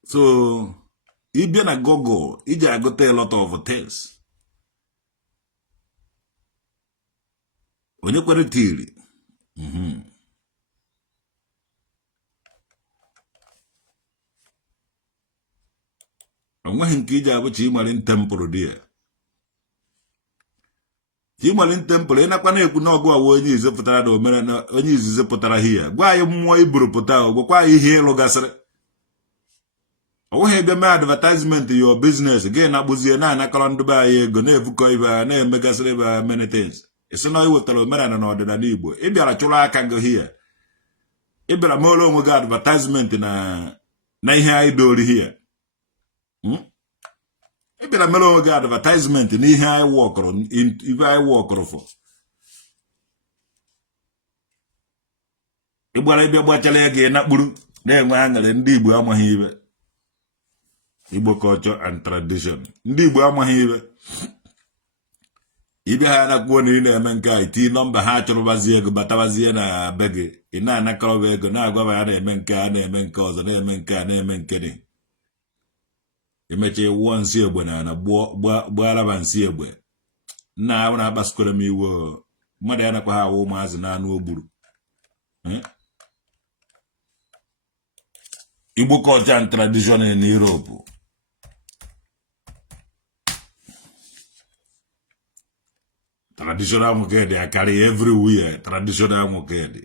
so ịbịa na Google iji agụta a lot of things onye kwere tiri onweghị nke iji abụchi ịmara temple dị ya Chimalin temple, ị nakwa na-ekwu na ọgụ awa onye ize pụtara na omere na onye izize pụtara hia gwa anyị mmụọ iburu pụta gwakwa anyị ihe ịlụ gasịrị onweghị ebe mee advertisement your business gị na-akpụzie na-anakọrọ ndị be anyị ego na-ebukọ ibe ha na-emegasịrị ebe ha many things isi na iwetara omenala na ọdịnala Igbo ị bịara chụrụ aka gị hia ị bịara mere onwe gị advertisement na ihe anyị dori hia ị bịara mere onwe gị advertisement n'ihe anyị wọkọrọ ibe anyị wọkọrọ for ị gbara ebe gbachala ya gị nakpuru na-enwe aṅụrị ndị Igbo amaghị ibe Igbo culture and tradition ndị Igbo amaghị ibe ibe ha nakwuo na ị na-eme nke a iti nọmba ha chọrọbazie ego batabazie na be gị ị na-anakọrọba ego na-agwaba ya na-eme nke a na-eme nke ọzọ na-eme nke a na-eme nke dị emeche wụọ nsị egbe na gbaraba nsị egbe nna ahụ na-akpasukwara m iwe mmadụ ya nakwa ha awụ ụmụazị na anụ ogburu Igbo culture and tradition in Europe traditional mukedi I carry everywhere traditional mukedi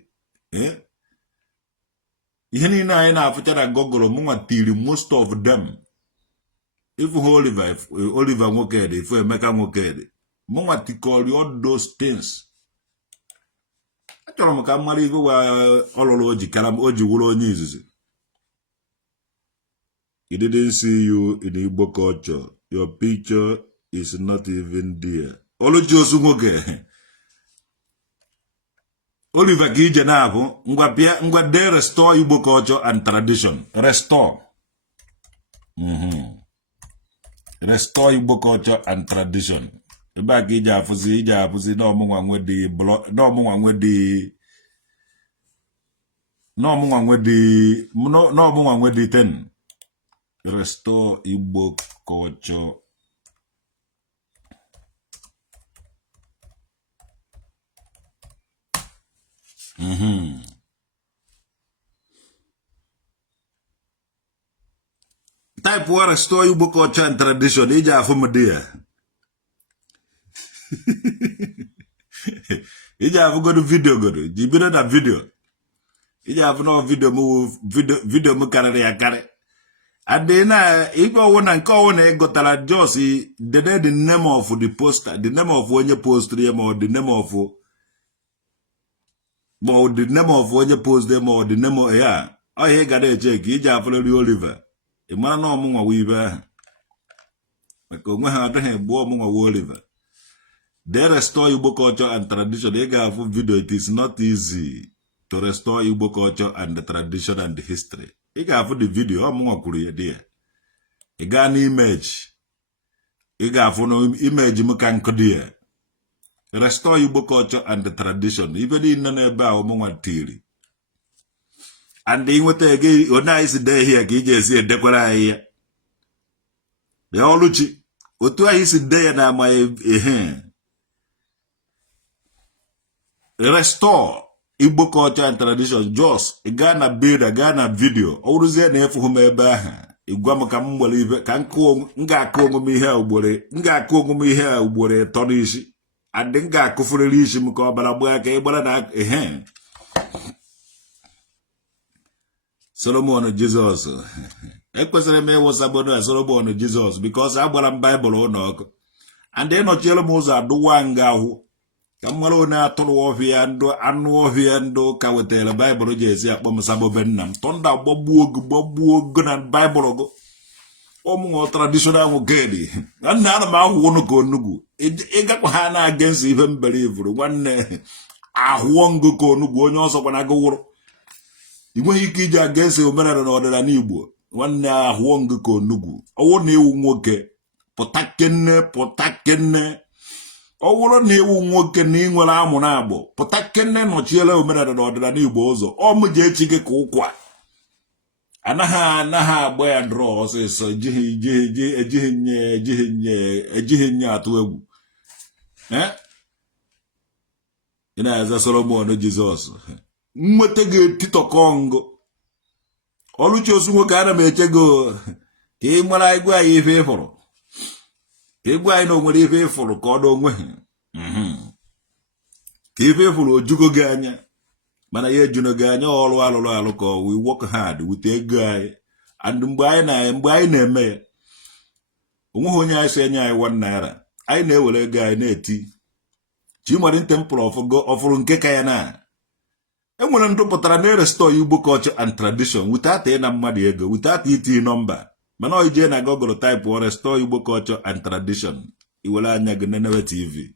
ihe niile anyị na-afụcha na Google mụnwa tiri most of them if Oliver Nwokedi, if Emeka Nwokedi, mụnwa tikọrị all those things. Achọrọ m ka mmadụ ibe wa ọlụlụ oji kara oji wụrụ onye izizi. He didn't see you in Igbo culture. Your picture is not even there. Oluji Osu Nwoke. Oliver ka ije na-abụ ngwa de restore Igbo culture and tradition. Restore. Restore Igbo culture and tradition. Ebe a ka ije afụzi na ọmụnwa nwe dị 10. Restore Igbo culture. Type war restore Igbo culture and tradition. Ija afum dia. Ija afu go video go. Jibina na video. Ija afu no video mu karare ya kare. And then if I want to call one got a just the name of the poster, the name of when you post them or the name of when you post them or the name of I got a check, you just follow the Oliver. A man no more weaver. Because when I have born Oliver. They restore Igbo culture and tradition. They have a video. It is not easy to restore Igbo culture and the tradition and the history. You have the video. I'm going to create there. You got an image. You got an image. You can create. Restore Igbo culture and the tradition. Even in the neighbor, theory. And they want to get a nice day here. You just see a decoration here. They all look. What is there now? My restore Igbo culture and tradition. Just a Ghana build a Ghana video. Always there na efu hume ebe aha. Igwa mo ka mwale ibe ka nga akụ m ihe ugboro nga akụ m ihe ugboro tọrọ isi. Ade nga akụfuriri isi m ka ọbara gba ka ịgbara na Solomon Jesus. Ekwesịrị m ịwụsabodo na Solomon Jesus because agbara m Bible ụlọ ọkụ. And then ọchielu m ụzọ adụwa nga ahụ. Kamaro na atụrụ ọhịa ndụ anụ ọhịa ndụ ka wetara Bible ji esi akpọ m sabobe nna m tonda gbagbuo ogo na Bible go ụmụ traditional nwoke nna ana m ahụ ụnụ ka onugbu ịgakwa ha na against ihe mbere ivuru nwanne ahụọ ngụ ka onugbu onye ọzọ kwana agụwụrụ inweghị ike iji against omenala na ọdịnala Igbo nwanne ahụọ ngụ ka onugbu ọwụ na iwu nwoke pụta kenne ọwụrụ na iwu nwoke na inwere amụ na agbọ pụta kenne nọchiela omenala na ọdịnala Igbo ụzọ ọ mụ ji echi gị ka ụkwa anaghị agba ya drọ ọsịsọ ejighị nye atụ egwu ị na-aza Solomon Jesus nweta gị titọkọ ngụ ọlụchi osu nwoke ana m eche go ka ị mara igwe anyị ife ịfụrụ ka egwu anyị na onwere ife ịfụrụ ka ọ dị onwe ka ife ịfụrụ ojugo gị anya mana ya ejuno gị anya ọrụ alụ ka we work hard wute ego anyị and mgbe anyị na-eme ya onweghị onye anyị si enye anyị 1 naira anyị na-ewere ego anyị na-eti Chimari Temple ọfụrụ nke ka ya na enwere ndụ pụtara na restore Igbo culture and tradition without na mmadụ ego without iti nọmba mana ọ ije na Google type restore Igbo culture and tradition iwere anya gị nenewe TV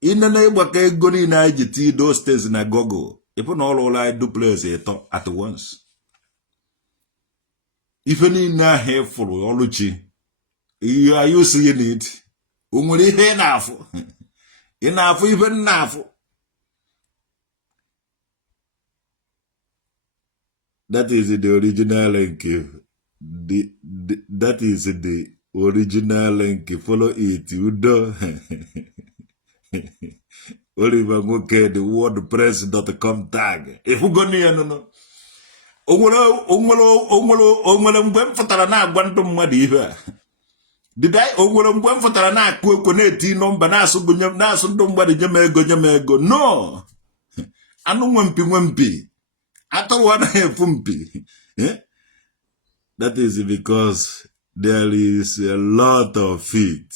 inene ịgbaka ego niile anyị ji tii those states na Google ịpụ na ọrụ ụlọ anyị duplex ịtọ at once ife niile ahụ ịfụrụ ọlụchi ihe anyị usi ya need o nwere ihe ị na-afụ ife na-afụ. That is the original link. That is the original link. Follow it. Udo. Oliver Ngoke, the wordpress.com tag. If you go near no. Ongolo mgbe fotara na agwanto mmadu ife. Did I ongolo mgbe fotara na akụ koneti nomba na asụ ndo mmadu nyeme ego. No. Anu nwempi. That is because there is a lot of it.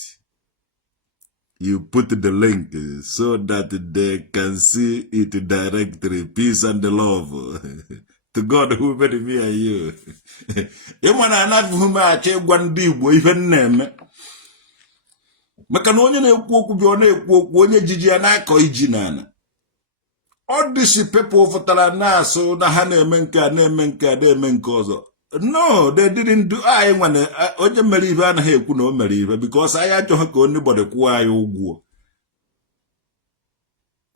You put the link so that they can see it directly. Peace and love to God who made me and you. You want to not whom I check one deep even name. Makanonia na-ekwu bi ọ na-ekwu onye jiji ya na-akọ iji nana. All these people fotara na so na ha na-eme nke a na-eme nke a na-eme nke ọzọ. No, they didn't do I when onye mere ife anaghị ekwu na o mere ife because anyị achọghị ka anybody kwụọ anyị ụgwọ.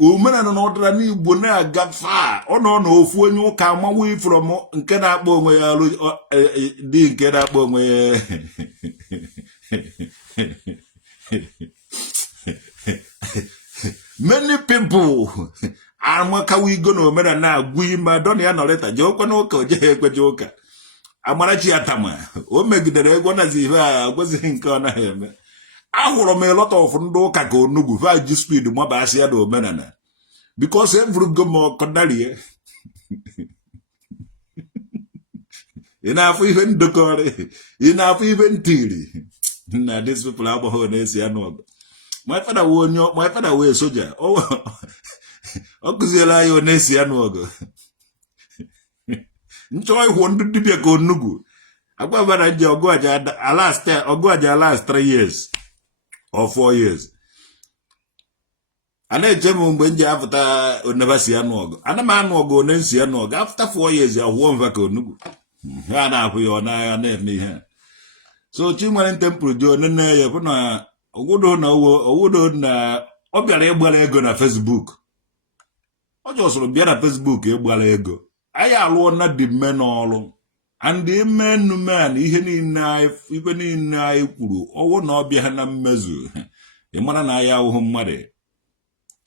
Omenala na ọdịnala n'Igbo na-aga far ọ nọ n'ofu onye ụka amawu from nke na-akpọ onwe ya dị nke na-akpọ onwe ya many people amaka we go no omenala na-agwụ ime dọna ya nọrịta je okwe n'ụka o jeghị ekweje ụka Amarachi atama o megidere ego na zive a agwazighị nke ọ naghị eme. Ahụrụ m a lot of ndị ụka ka onugbu fa ji speed mabasị ya na omenala because every go m ọkọdarie Enough even decore. Enough even theory. Now these people are behind this. My father won your, my father was soldier. Oh, Okuzela, your nesi anuogo. Enjoy 100 to be a good nugu. I go over and Ogwaja last 3 years or 4 years. And then Jemu Benja after never see a nog. And a man will go and see a nog. After 4 years, you won't vaco nugu. Hana, we are now and me here. So, Chiman Temple, John, and I put a wood on a wood on Obiara Ego na Facebook. I just will be on Facebook, Ego. I alone not the men all. And the men no man, even in knife, even in knife, or not behind a measure. The man and I are home mother.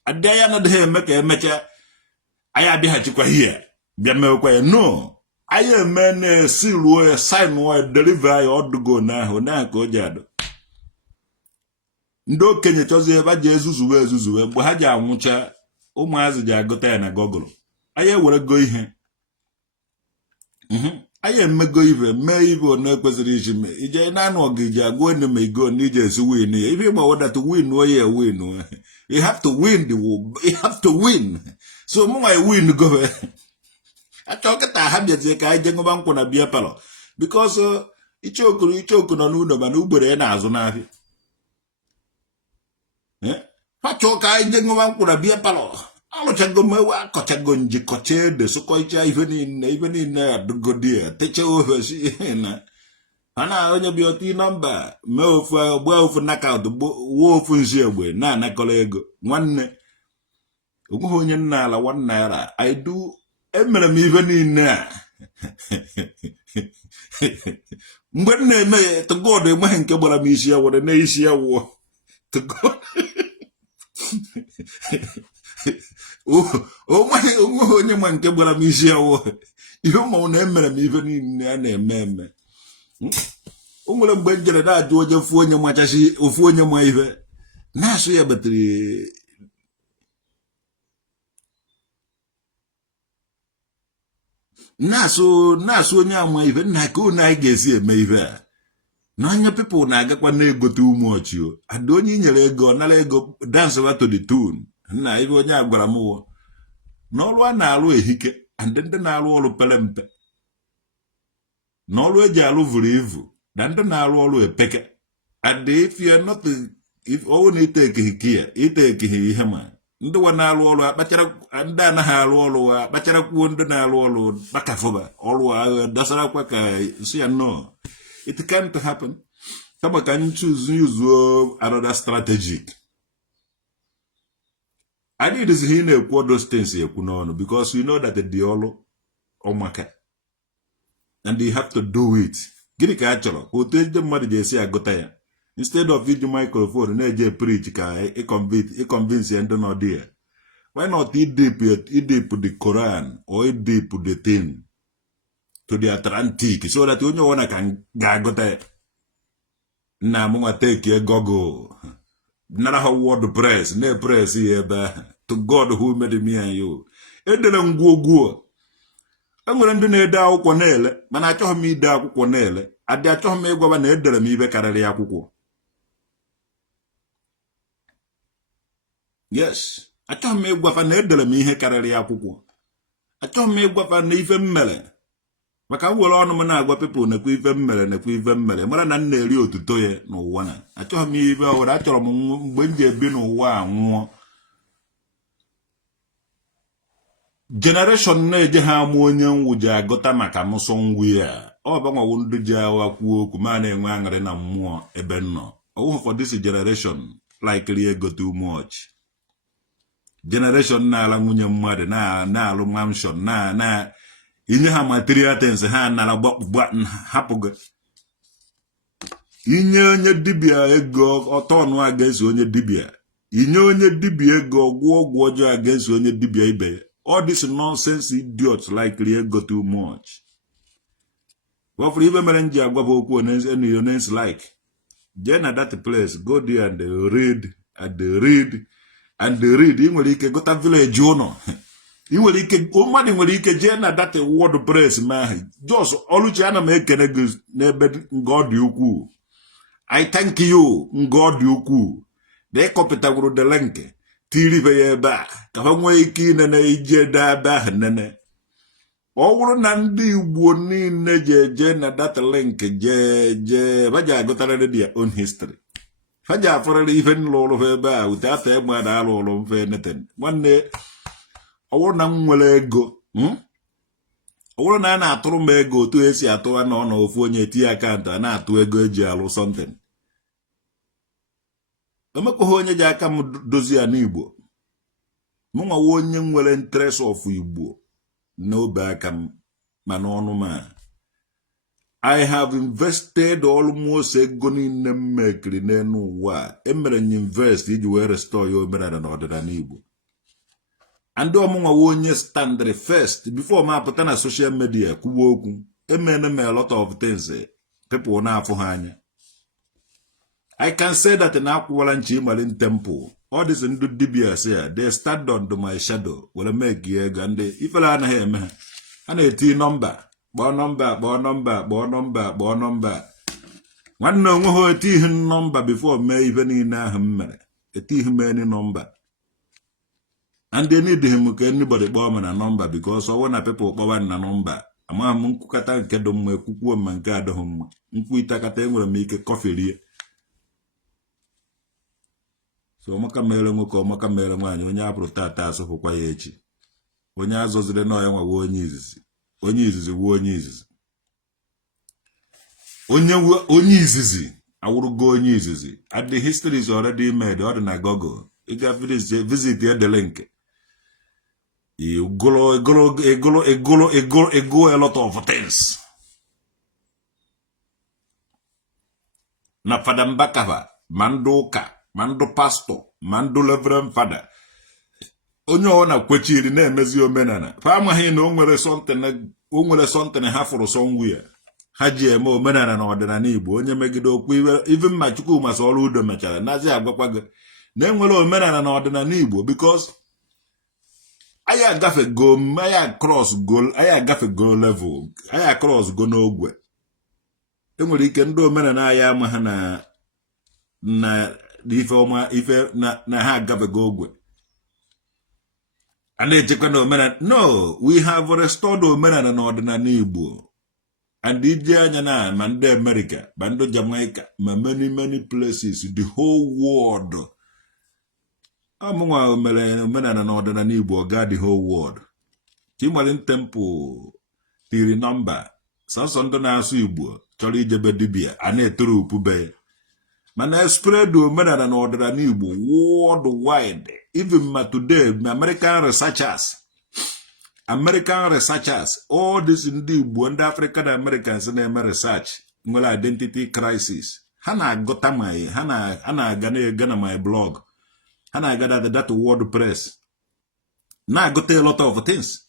A day another day make a matcher. I have been had here. Be a no. I am man, seal where sign where deliver or to go now, go jad. Ndo Kenya chose about Jesus, where Zuzu, but had ya mucha, oh my as a jagota and a goggle. I will go here. I am go even, may even no position. Ija no gija going to make go need to win. If you want to win, no you win. You have to win the war. You have to win. So my win go. I talk at a habit like I didn't want to be a fellow. Because ichoku no no man uber and azonavi. Eh? I talk I didn't want to be a fellow. I was go mewa kochagonji koche de so koicha even in the good dear. Take over she Ana onye bioti number me ofu gba ofu knockout wo ofu nsiegbe na nakọla ego nwanne ogwo onye nna ala 1 naira I do emere m ife niile a mgbe na-eme to God enweghị nke gbara m isi awọ na isi awọ to God onwe onye ma nke gbara m isi awọ ihe ma na emere m ife niile a na-eme o nwere mgbe njere na-ajụ onye fu onye machachi ofu onye ma ife na-asụ ya batiri na-asụ onye ama ife na ka onye anyị ga-esi eme ife a na onye people na-agakwa na-egote ume ọchị o ada onye nyere ego nara ego dance to the tune na ife onye agwara m wo n'ọrụ a na-alụ ehike and ndị na-alụ ọrụ pere mpe n'ọrụ eji alụ vuru ivu na ndị na-alụ ọrụ epeke and if you are not if all need take here ite ihe ma ndị wa na-alụ ọrụ akpachara ndị anaghị alụ ọrụ akpachara kwuo ndị na-alụ ọrụ bakafụba ọrụ agha dasara kwa ka si ya no it can't happen kama ka anyị use another strategic I need is here na-ekwu those things ekwu n'ọnụ because you know that the ọrụ ọmaka and you have to do it. Gini ka achọrọ otu ejide mmadụ ji esi agụta ya instead of iji microphone na-eje preach ka convince ndị nọ dị ya. Why not deep the Quran or deep the thing to the Atlantic so that onye ọwana ka ga-agụta ya. Na mụnwa take a Google nara ha WordPress na press ya ebe to God who made me and you. Edere ngwogwo enwere ndị na-ede akwụkwọ na-ele mana achọghị m ide akwụkwọ na-ele adị achọghị m ịgwaba na edere m ibe karịrị akwụkwọ. Yes, achọghị m ịgwafa na edere m ihe karịrị akwụkwọ. Achọghị m ịgwafa na ife m mere maka m were ọnụ m na-agwa people nekwa ife m mere mara na m na-eri otuto ya n'ụwa na achọghị m ibe ọwere achọrọ m mgbe m ji ebi n'ụwa a nwụọ generation na-eje ha amụ onye nwụji agụta maka mụsọ ngwu ya ọ banwawo ndị ji agha kwuo okwu ma na-enwe aṅụrị na mmụọ ebe nọ ọwụhụ for this generation likely ego too much generation na-ala nwunye mmadụ na-alụ mansion na inye ha material things ha nara hapụgo inye onye dibịa ego ọtọ ọnụ against onye dibịa inye onye dibịa ego ọgwụ ọjọọ against onye dibịa ibe all this nonsense idiots likely ego too much. Well, for even Merenji Agwabo Okwu and like, then at that place, go there and read. Even when you go to village, you know. nwere ike mmadụ nwere ike jee na data WordPress ma jos Oluchi ana m ekene gị n'ebe nga ọ dị ukwuu. I thank you nga ọ dị ukwuu na ịkọpụtagwuru the link tiribe ya ebe a ka ha nwee ike inene ije ebe ahụ nene. Ọ bụrụ na ndị Igbo niile je na data link je baja agụtara their own history. Faja afọrịrị ife nlụrụ ebe a ute ata egbe na alụ ụlọ mfe neten nwanne. Ọ bụrụ na m nwere ego ọ bụrụ na a na-atụrụ m ego otu esi atụwa na ọ na ofu onye etinye akaụntụ a na-atụ ego eji alụ something. Emekwaghị onye ji aka m dozie ya n'Igbo. M nwawa onye nwere interest of Igbo n'obe aka m ma n'ọnụ m. I have invested almost ego niile m mekiri n'elu ụwa. Emere m invest iji wee restore ya omenala na ọdịnala Igbo. And ọmụnwawa onye standard first before ma apụta na social media kwuwa okwu. Emene m a lot of things people na-afụ ha anya. I can say that na akwụwala nchi Malin temple. All this ndị dibia say they stand under my shadow were make ego and ifela anaghị eme ha. Ha na-eti nọmba kpọọ nọmba kpọọ nọmba kpọọ nọmba kpọọ nọmba. Nwanne onwe ha etighị nọmba before mee ife niile ahụ m mere. Etighị m any number. And they need him to anybody kpọọ m na nọmba because ọ na people kpọwa na nọmba. Ama m nkwukata nke dị mma ekwukwuo m nke adịghị mma. Nkwu itakata enwere m ike kọfị rie. So maka mere nwoke maka mere nwaanyị onye apụrụ tata asụpụkwa ya echi. Onye azọzire na ya nwa onye izizi. Onye izizi wu onye izizi. Onye izizi awụrụgo onye izizi. And the history is already made. Ọ dị na Google. You can visit the link. You go a lot of things. Na Fada Mbakava, Mandoka, Mando Pastor, Mando Reverend Father. Onye ọ na-kwechiri na-emezi omenala. Fa amaghị na o nwere something ha fụrụ somewhere. Ha ji eme omenala na ọdịnala Igbo. Onye megide okwu even ma Chukwu masị ọrụ udo mechara nazi agwakwa gị na enwere omenala na ọdịnala Igbo because aya agafe go level aya cross go n'ogwe. Enwere ike ndị omenala aya ama ha na ife ọma ife na ha agafe go ogwe. And no, we have restored omenala na ọdịnala Igbo. And ije anya na ma ndị America, ma ndị Jamaica, ma many places, the whole world. Amụnwa mere omenala na ọdịnala Igbo ga the whole world. Chimalin temple tiri nọmba sọsọ ndị na-asụ Igbo chọrọ ijebe dibia a na-etoro upube. Mana spread omenala na ọdịnala Igbo worldwide. Even ma today, American researchers, all this ndị Igbo, ndị African Americans na-eme research nwere identity crisis. Ha na-agụta ha na-aga na my blog. Ha na-aga that WordPress. Na-agụta a lot of things.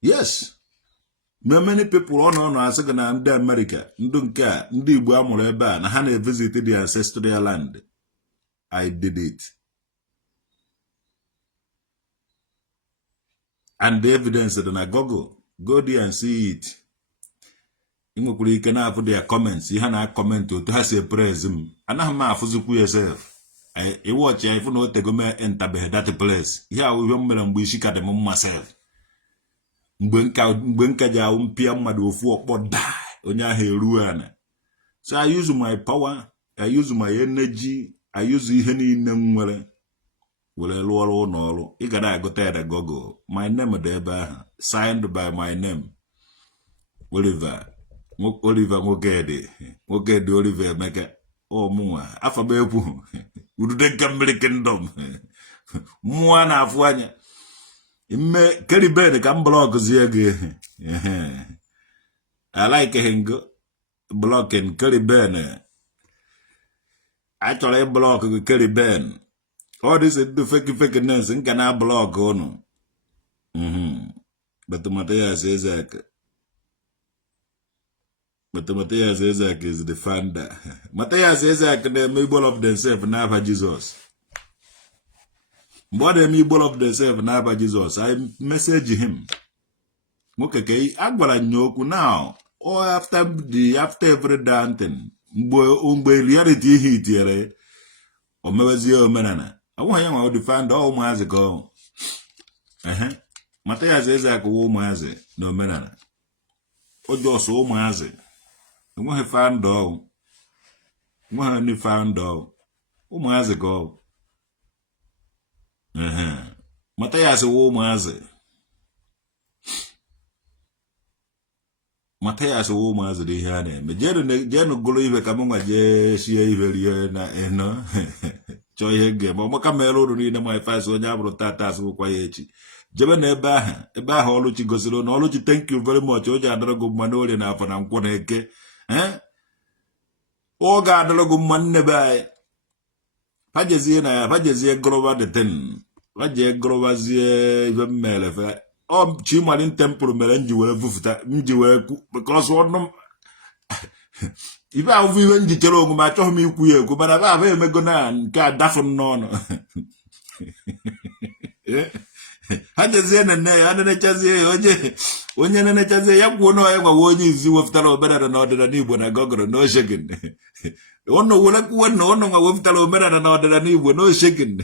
Yes. Many people ọ nọ asị gị na ndị America, ndị nke a, ndị Igbo amụrụ ebe a na ha na-visit the ancestral land. I did it. And the evidence is na Google. Go there and see it. Inwekwara ike na-afụ their comments. Ihe na comment otu ha si praise m. Anaghị m afụzikwu yourself. I watch ya ifu na otego me entabeghị that place. Ihe ahụ ihe m mere mgbe isi ka dị m mma self. Mgbe nka ji ahụ mpịa mmadụ ofu ọkpọ daa onye ahụ eruo ana. So I use my power, I use my energy, I use ihe niile m nwere were lụọ ọrụ n'ọrụ. Ị ga na-agụta ya na Google. My name dị ebe ahụ. Signed by my name. Oliver Nwokedi Oliver Emeka. Mụnwa afọ m ekwu udude nke mmiri kingdom. Mmụọ na-afụ anya. Ime Caribbean ka m blọkzie gị. I like him blocking Caribbean. Achọrọ block gị Caribbean. All this is the fake ness nka na block unu. But Matthias Isaac is the founder. Matthias Isaac, the able of themselves, never Jesus. But them Igbo of themselves now Jesus. I message him. Okay, Agwala nyoku now. Or after every damn thing. Mgbe reality hit here. Or mewezi omenana. I want him to defend all my ago. Mataya says I go maze no menana. O just so maze. I want to find dog. One new found dog. Maze go. Mataya says o maze. Mataya says o maze the hane. Me jeno golo ibe kamunga je siya ibe na eno. Choy hege. Mama kamelo ni na my face onya bro tata so kwa yechi. Jebe na ebe ahụ Oluchi gosiri na Oluchi thank you very much. O ji adara go mmanụ na afọ na nkwọ na eke. O ga adara go mmanụ be anyị. Pajezie na ya, pajezie groba the ten. Paje groba zie ibe mmele fe. O Chimalin temple mere nji wee vufuta, nji wee because ọnụ ibe ahụ ibe nji chere onwe ma achọghị m ikwu ya ekwu mana ba emego na nke adafụ n'ọnụ. Hajezie na nne ya nenechazie onye nenechazie ya kwuo na ya gwa onye izi wefutara omenala na ọdịnala Igbo na gogoro no shaking. Ono wele kwuo na ono nwa wefutara omenala na ọdịnala Igbo no shaking.